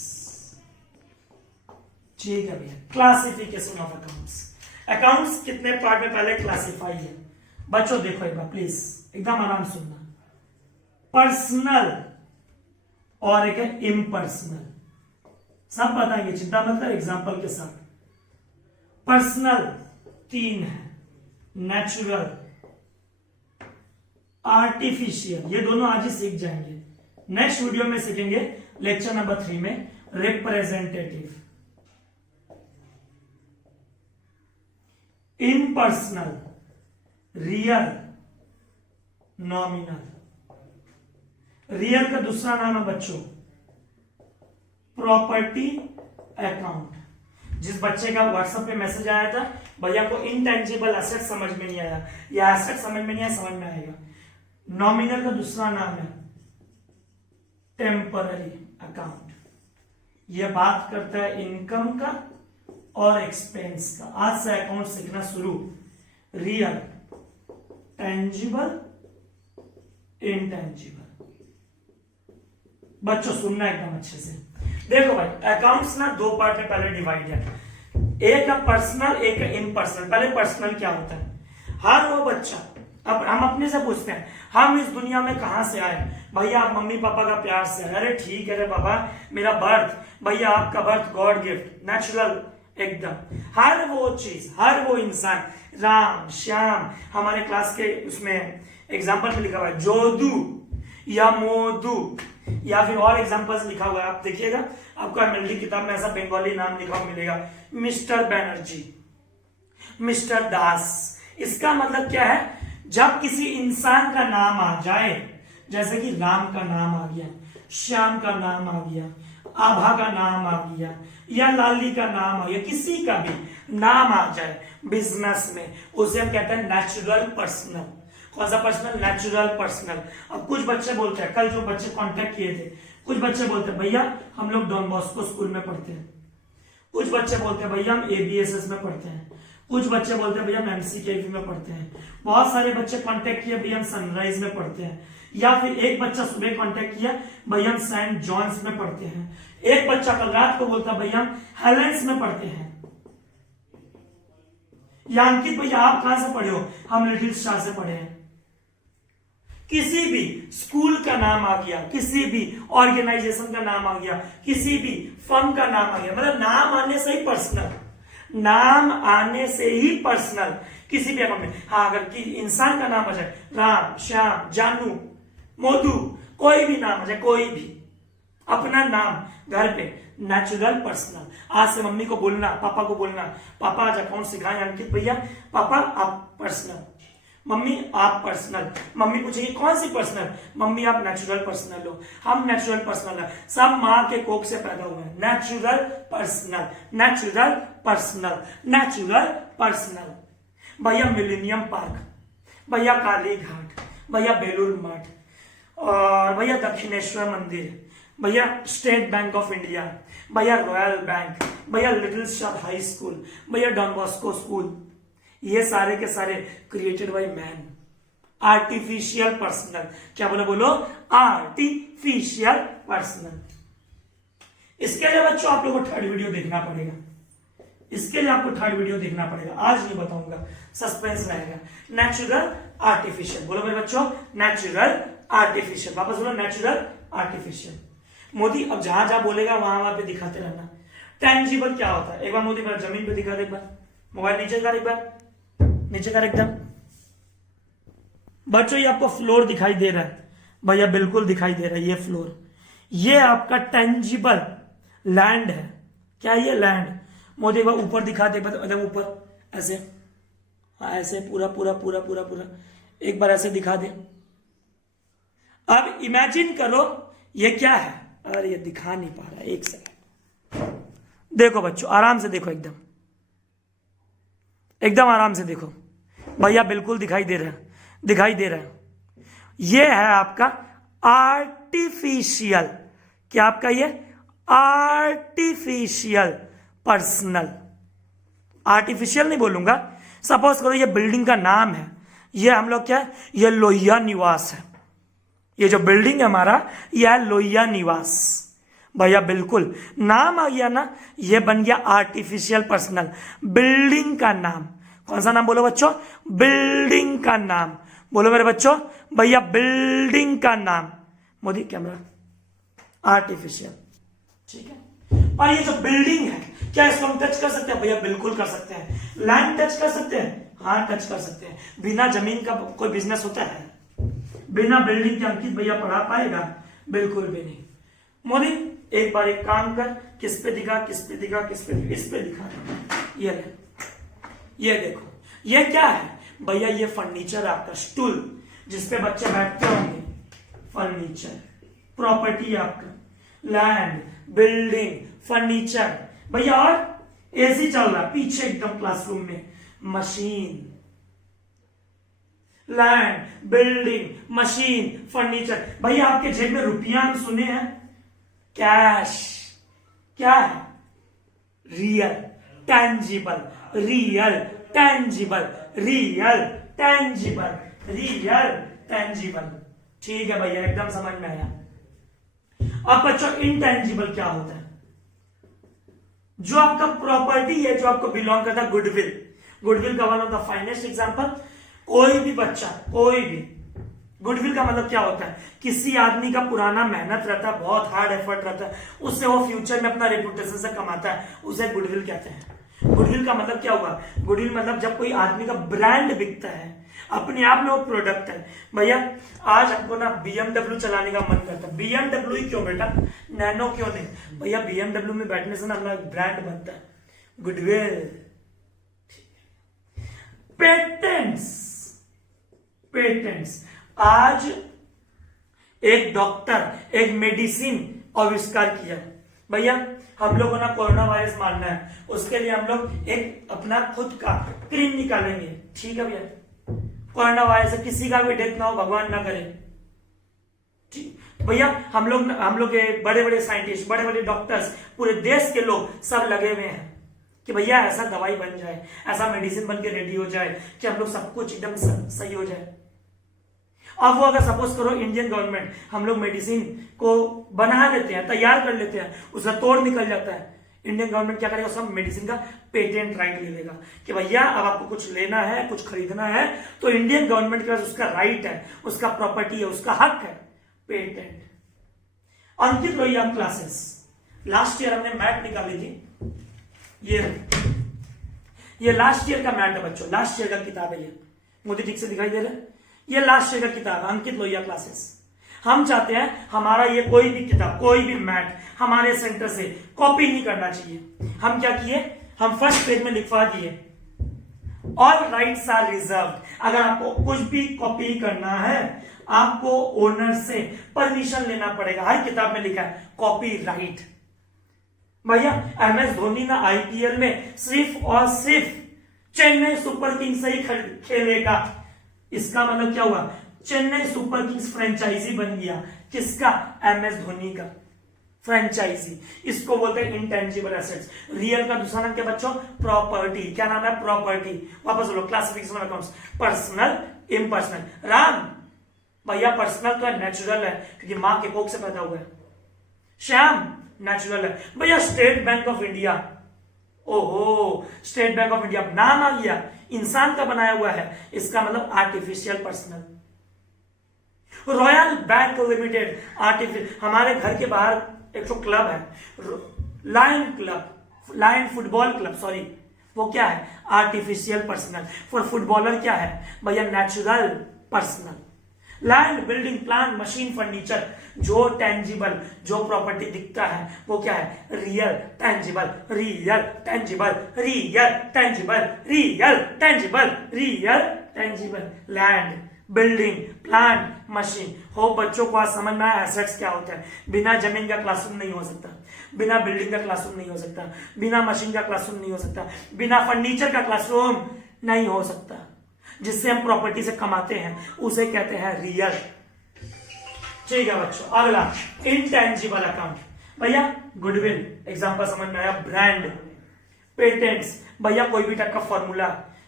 ठीक है भैया, क्लासिफिकेशन ऑफ अकाउंट्स। अकाउंट्स कितने पार्ट में पहले क्लासिफाई है बच्चों, देखो एक बार प्लीज एकदम आराम सुनना। पर्सनल और एक है इम्पर्सनल, सब बताएंगे, चिंता मत कर, एग्जांपल के साथ। पर्सनल 3 है, नेचुरल, आर्टिफिशियल, ये दोनों आज ही सीख जाएंगे, नेक्स्ट वीडियो में सीखेंगे लेक्चर नंबर 3 में। Representative, impersonal, real, nominal. Real का दूसरा नाम है बच्चों प्रॉपर्टी अकाउंट। जिस बच्चे का व्हाट्सएप पे मैसेज आया था भैया को इनटेंजिबल एसेट समझ में नहीं आया, या एसेट समझ में नहीं आया, समझ में आएगा। नॉमिनल का दूसरा नाम है टेम्पररी अकाउंट, यह बात करता है इनकम का और एक्सपेंस का। आज से अकाउंट सीखना शुरू। Real, tangible, intangible. बच्चों सुनना एकदम अच्छे से। देखो भाई अकाउंट्स ना 2 पार्ट में पहले डिवाइड है, एक है पर्सनल, एक है इम्पर्सनल। पहले पर्सनल क्या होता है? हर वो बच्चा, अब हम अपने से पूछते हैं हम इस दुनिया में कहां से आए? भैया आप मम्मी पापा का प्यार से। अरे ठीक है रे बाबा, मेरा बर्थ, भैया आपका बर्थ गॉड गिफ्ट, नेचुरल एकदम। हर वो चीज, हर वो इंसान, राम श्याम, हमारे क्लास के उसमें एग्जाम्पल में लिखा हुआ है जोदू या मोदू, या फिर और एग्जांपल्स लिखा हुआ है, आप देखिएगा आपको एमएलडी किताब में ऐसा बंगाली नाम लिखा हुआ मिलेगा, मिस्टर बैनर्जी, मिस्टर दास। इसका मतलब क्या है? जब किसी इंसान का नाम आ जाए, जैसे कि राम का नाम आ गया, श्याम का नाम आ गया, आभा का नाम आ गया, या लाली का नाम आ गया, किसी का भी नाम आ जाए बिजनेस में, उसे हम कहते हैं नेचुरल पर्सनल। कौन सा पर्सनल? Natural personal. अब कुछ बच्चे बोलते हैं, कल जो बच्चे कांटेक्ट किए थे, कुछ बच्चे बोलते हैं भैया हम लोग डॉन बॉस्को स्कूल में पढ़ते हैं, कुछ बच्चे बोलते हैं भैया हम एबीएसएस में पढ़ते हैं, कुछ बच्चे बोलते हैं भैया हम एमसीकेवी में पढ़ते हैं, बहुत सारे बच्चे कांटेक्ट किए भैया हम सनराइज में पढ़ते हैं, या फिर एक बच्चा सुबह कांटेक्ट किया भैया हम सेंट जॉन्स में पढ़ते हैं, एक बच्चा कल रात को बोलता भैया हम हेलेंस में पढ़ते हैं, या अंकित भैया आप कहां से पढ़े हो? हम लिटिल स्टार से पढ़े हैं। किसी भी स्कूल का नाम आ गया, किसी भी ऑर्गेनाइजेशन का नाम आ गया, किसी भी फर्म का नाम आ गया, मतलब नाम आने से ही पर्सनल, नाम आने से ही पर्सनल किसी भी अकाउंट में। हाँ अगर कि इंसान का नाम आ जाए, राम श्याम जानू मोदू, कोई भी नाम आ जाए, कोई भी अपना नाम घर पे, नेचुरल पर्सनल। आज से मम्मी को बोलना, पापा को बोलना, पापा आज अकाउंट सिखाएं अंकित भैया, पापा आप पर्सनल, मम्मी आप पर्सनल। मम्मी पूछेगी कौन सी पर्सनल? मम्मी आप नेचुरल पर्सनल हो, हम नेचुरल पर्सनल है, सब माँ के कोख से पैदा हुए हैं। Natural personal, natural personal, natural personal. भैया मिलेनियम पार्क, भैया काली घाट, भैया बेलूर मठ, और भैया दक्षिणेश्वर मंदिर, भैया स्टेट बैंक ऑफ इंडिया, भैया रॉयल बैंक, भैया लिटिल स्टार हाई स्कूल, भैया डॉन बॉस्को स्कूल, ये सारे के सारे created by man. Artificial personal, क्या बोले बोलो? Artificial personal. इसके लिए बच्चों आप लोगों को थर्ड वीडियो देखना पड़ेगा, इसके लिए आपको थर्ड वीडियो देखना पड़ेगा, आज नहीं बताऊंगा, सस्पेंस रहेगा। नेचुरल आर्टिफिशियल, बोलो मेरे बच्चों नेचुरल आर्टिफिशियल, वापस बोलो नेचुरल आर्टिफिशियल। मोदी अब जहां जहां बोलेगा वहां वहां पे दिखाते रहना। टेंजिबल क्या होता है? एक बार मोदी पर जमीन पे दिखा दे, एक बार मोबाइल नीचे कर, एक बार नीचे कर एकदम। बच्चों ये आपको फ्लोर दिखाई दे रहा है भैया? बिल्कुल दिखाई दे रहा है, ये फ्लोर, ये आपका टेंजिबल लैंड है। क्या ये लैंड? मोदी एक बार ऊपर दिखा दे, एकदम ऊपर ऐसे, हाँ ऐसे पूरा पूरा पूरा पूरा पूरा, एक बार ऐसे दिखा दे। अब इमेजिन करो ये क्या है? अरे ये दिखा नहीं पा रहा है, एक सेकंड देखो बच्चों, आराम से देखो, एकदम एकदम आराम से देखो भैया, बिल्कुल दिखाई दे रहा है, दिखाई दे रहा है। ये है आपका आर्टिफिशियल, क्या आपका ये आर्टिफिशियल पर्सनल। आर्टिफिशियल नहीं बोलूंगा, सपोज करो ये बिल्डिंग का नाम है, ये हम लोग क्या है, ये लोहिया निवास है, ये जो बिल्डिंग है हमारा, यह है लोहिया निवास। भैया बिल्कुल नाम आ गया ना, ये बन गया आर्टिफिशियल पर्सनल। बिल्डिंग का नाम कौन सा नाम बोलो बच्चों? बिल्डिंग का नाम बोलो मेरे बच्चों। भैया बिल्डिंग का नाम, मोदी कैमरा, आर्टिफिशियल। ठीक है। और ये जो बिल्डिंग है, क्या इसको हम टच कर सकते हैं? भैया बिल्कुल कर सकते हैं। लैंड टच कर सकते हैं? हाँ टच कर सकते हैं। बिना जमीन का कोई बिजनेस होता है? बिना बिल्डिंग के अंकित भैया पढ़ा पाएगा? बिल्कुल भी नहीं। मोदी एक बार एक काम कर, किस पे दिखा, किस पे दिखा, किस पे दिखा? इस पे दिखा। ये ले, ये देखो, ये क्या है भैया? ये फर्नीचर आपका, स्टूल जिसपे बच्चे बैठते होंगे, फर्नीचर। प्रॉपर्टी आपका लैंड, बिल्डिंग, फर्नीचर। भैया और एसी चल रहा पीछे एकदम क्लासरूम में। Machine, land, building, machine, furniture. भैया आपके जेब में रुपया हम सुने हैं? कैश। क्या है? Real, tangible, real, tangible, real, tangible, real, tangible. ठीक है भैया, एकदम समझ में आया। अब बच्चों इनटेंजिबल क्या होता है? जो आपका प्रॉपर्टी है, जो आपको बिलोंग करता है, गुडविल। गुडविल का one of the finest example, कोई भी बच्चा, कोई भी, गुडविल का मतलब क्या होता है? किसी आदमी का पुराना मेहनत रहता है, बहुत हार्ड एफर्ट रहता है, उससे वो फ्यूचर में अपना रेपुटेशन से कमाता है, उसे गुडविल कहते हैं। गुडविल का मतलब क्या हुआ? गुडविल मतलब जब कोई आदमी का ब्रांड बिकता है, अपने आप में वो प्रोडक्ट है। भैया आज हमको ना BMW चलाने का मन करता है। BMW ही क्यों बेटा, नैनो क्यों नहीं? भैया BMW में बैठने से ना अपना ब्रांड बनता है, गुडविल। Patents, patents. आज एक डॉक्टर एक मेडिसिन आविष्कार किया। भैया हम लोगों ना कोरोना वायरस मारना है, उसके लिए हम लोग एक अपना खुद का क्रीम निकालेंगे। ठीक है भैया, कोरोना वायरस से किसी का भी डेथ ना हो, भगवान ना करे। ठीक भैया, हम लोग बड़े बड़े साइंटिस्ट, बड़े बड़े डॉक्टर्स, पूरे देश के लोग सब लगे हुए हैं कि भैया ऐसा दवाई बन जाए, ऐसा मेडिसिन बन के रेडी हो जाए कि हम लोग सब कुछ एकदम सही हो जाए। अब वो अगर सपोज करो इंडियन गवर्नमेंट, हम लोग मेडिसिन को बना लेते हैं, तैयार कर लेते हैं, उसका तोड़ निकल जाता है, इंडियन गवर्नमेंट क्या करेगा? सब मेडिसिन का पेटेंट राइट ले लेगा कि भैया अब आपको कुछ लेना है, कुछ खरीदना है, तो इंडियन गवर्नमेंट के पास उसका राइट है, उसका प्रॉपर्टी है, उसका हक है, पेटेंट। अंकित लोहिया क्लासेस, लास्ट ईयर हमने मैट निकाली थी। ये लास्ट ईयर का मैट है बच्चों, लास्ट ईयर का किताब है। ये मुझे ठीक से दिखाई दे रहा है? ये लास्ट ईयर का किताब है, अंकित लोहिया क्लासेस। हम चाहते हैं हमारा ये कोई भी किताब, कोई भी मैट हमारे सेंटर से कॉपी नहीं करना चाहिए। हम क्या किए? हम फर्स्ट पेज में लिखवा दिए, ऑल राइट्स आर रिजर्व्ड। अगर आपको कुछ भी कॉपी करना है, आपको ओनर से परमिशन लेना पड़ेगा। हर किताब में लिखा है कॉपी राइट। भैया MS धोनी ना IPL में सिर्फ और सिर्फ चेन्नई सुपर किंग्स से ही खेलेगा। इसका मतलब क्या हुआ? चेन्नई सुपर किंग्स फ्रेंचाइजी बन गया। किसका? MS धोनी का फ्रेंचाइजी। इसको बोलते हैं इंटेंजिबल एसेट्स। रियल का दूसरा नाम क्या बच्चों? प्रॉपर्टी। क्या नाम है? प्रॉपर्टी। वापस बोलो, classification of accounts, personal, impersonal. Ram भैया पर्सनल तो है, नेचुरल है क्योंकि मां के कोख से पैदा हुआ है। श्याम नेचुरल है। भैया स्टेट बैंक ऑफ इंडिया, ओहो स्टेट बैंक ऑफ इंडिया नाम आ गया, इंसान का बनाया हुआ है, इसका मतलब artificial personal. Royal bank limited artificial. हमारे घर के बाहर एक तो क्लब है, lion club, lion football club, sorry, वो क्या है? Artificial personal. फॉर फुटबॉलर क्या है भैया? Natural personal. Land, building, plant, machine, furniture, जो टेंजिबल, जो प्रॉपर्टी दिखता है वो क्या है? Real, tangible, real, tangible, real, tangible, real, tangible, real, tangible. Land, building, plant, machine. हो बच्चों को आज समझ में आया एसेट्स क्या होता है? बिना जमीन का क्लासरूम नहीं हो सकता, बिना बिल्डिंग का क्लासरूम नहीं हो सकता, बिना मशीन का क्लासरूम नहीं हो सकता, बिना फर्नीचर का क्लासरूम नहीं हो सकता। जिससे हम प्रॉपर्टी से कमाते हैं उसे कहते हैं रियल। ठीक है बच्चों, अगला इंटेंजिबल अकाउंट। भैया गुडविल, एग्जांपल समझ में आया? ब्रांड, पेटेंट्स, भैया कोई भी टाइप का फॉर्मूला,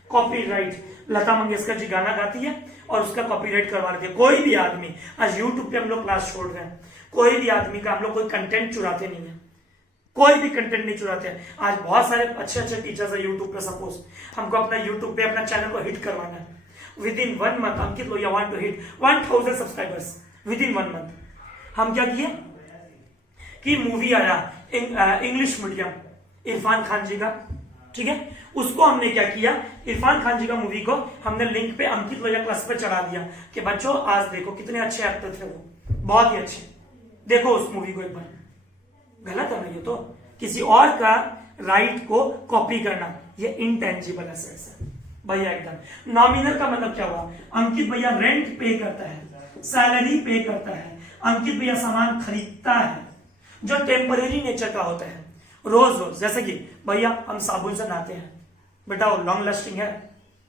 कॉपीराइट, लता मंगेशकर जी गाना गाती है और उसका कॉपीराइट करवा लेते हैं। कोई भी आदमी, आज यूट्यूब पे हम लोग क्लास छोड़ रहे हैं, कोई भी आदमी का हम लोग कोई कंटेंट चुराते नहीं है, कोई भी कंटेंट नहीं चुराते हैं। आज बहुत सारे अच्छे अच्छे टीचर्स है यूट्यूब पे, सपोज हमको अपना यूट्यूब पे अपना चैनल को हिट करवाना है, within 1 month Ankit Lohia want to hit 1000 subscribers within 1 month. हम क्या किए कि मूवी आया इंग्लिश मीडियम इरफान खान जी का, ठीक है, उसको हमने क्या किया, इरफान खान जी का मूवी को हमने लिंक पे अंकित लोहिया क्लास पे चढ़ा दिया कि बच्चों आज देखो कितने अच्छे एक्टर थे वो, बहुत ही अच्छे, देखो उस मूवी को एक बार। गलत है ना ये तो, किसी और का राइट को कॉपी करना, ये इनटेंजिबल एसेट्स है भैया एकदम। नॉमिनल का मतलब क्या हुआ, अंकित भैया रेंट पे करता है, सैलरी पे करता है, अंकित भैया सामान खरीदता है जो टेम्परेरी नेचर का होता है, रोज रोज। जैसे कि भैया हम साबुन से नहाते हैं, बेटा वो लॉन्ग लास्टिंग है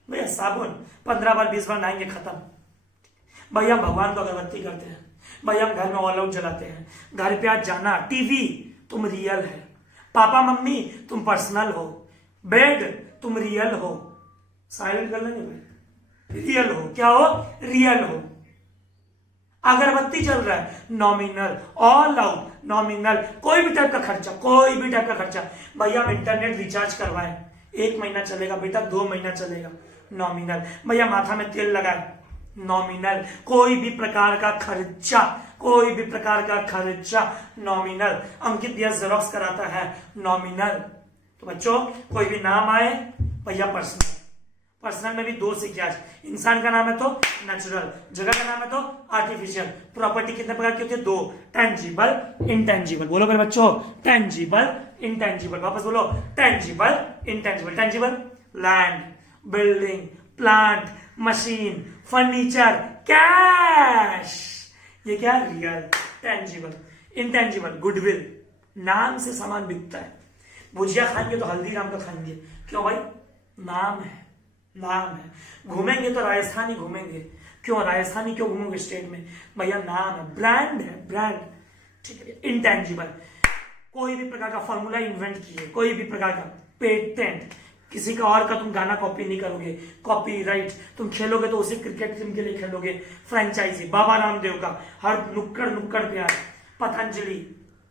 भैया, साबुन 15 बार 20 बार नहाएंगे खत्म। भैया भगवान को अगरबत्ती करते हैं, भैया हम घर में ऑल आउट जलाते हैं, घर पे आज जाना, टीवी तुम रियल है, पापा मम्मी तुम पर्सनल हो, बेड तुम रियल हो, साइलेंट कर लेंगे भाई, रियल हो, क्या हो, रियल हो। अगरबत्ती चल रहा है नॉमिनल, ऑल आउट नॉमिनल, कोई भी टाइप का खर्चा, कोई भी टाइप का खर्चा, भैया हम इंटरनेट रिचार्ज करवाएं 1 महीना चलेगा बेटा, 2 महीना चलेगा, नॉमिनल। भैया माथा में तेल लगाए, नॉमिनल। कोई भी प्रकार का खर्चा, कोई भी प्रकार का खर्चा नॉमिनल। अंकित भैया जेरोक्स कराता है, नॉमिनल। तो बच्चों कोई भी नाम आए भैया पर्सनल, पर्सनल में भी 2 सीखे आज। इंसान का नाम है तो नेचुरल, जगह का नाम है तो आर्टिफिशियल। प्रॉपर्टी कितने प्रकार की होती है, 2, टेंजिबल इंटेंजिबल। बोलो मेरे बच्चों, टेंजिबल इंटेंजिबल, वापस बोलो, tangible intangible. Tangible land, building, plant, machine, furniture, cash, ये क्या है, रियल। टेंजिबल। इंटेंजिबल गुडविल, नाम से सामान बिकता है। भुजिया खाएंगे तो हल्दीराम का खाएंगे, क्यों भाई, नाम है, नाम है। घूमेंगे तो राजस्थानी घूमेंगे, क्यों राजस्थानी, क्यों घूमोगे स्टेट में, भैया नाम है, ब्रांड है, ब्रांड, ठीक है। इंटेंजिबल, कोई भी प्रकार का फॉर्मूला इन्वेंट किए, कोई भी प्रकार का पेटेंट, किसी का और का तुम गाना कॉपी नहीं करोगे, कॉपीराइट, तुम खेलोगे तो उसी क्रिकेट टीम के लिए खेलोगे। फ्रेंचाइजी, बाबा रामदेव का हर नुक्कड़ नुक्कड़ पे आए। पतंजलि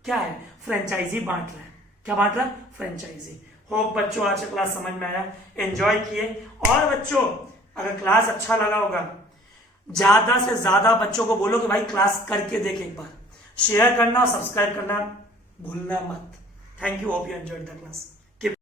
क्या है, फ्रेंचाइजी बांट रहा है, क्या बांट रहा है, फ्रेंचाइजी। होप बच्चों आज क्लास समझ में आया, एंजॉय किए। और बच्चों अगर क्लास अच्छा लगा होगा, ज्यादा से ज्यादा बच्चों को बोलो कि भाई क्लास करके देख एक बार, शेयर करना और सब्सक्राइब करना भूलना मत। Thank you, hope you enjoyed the class.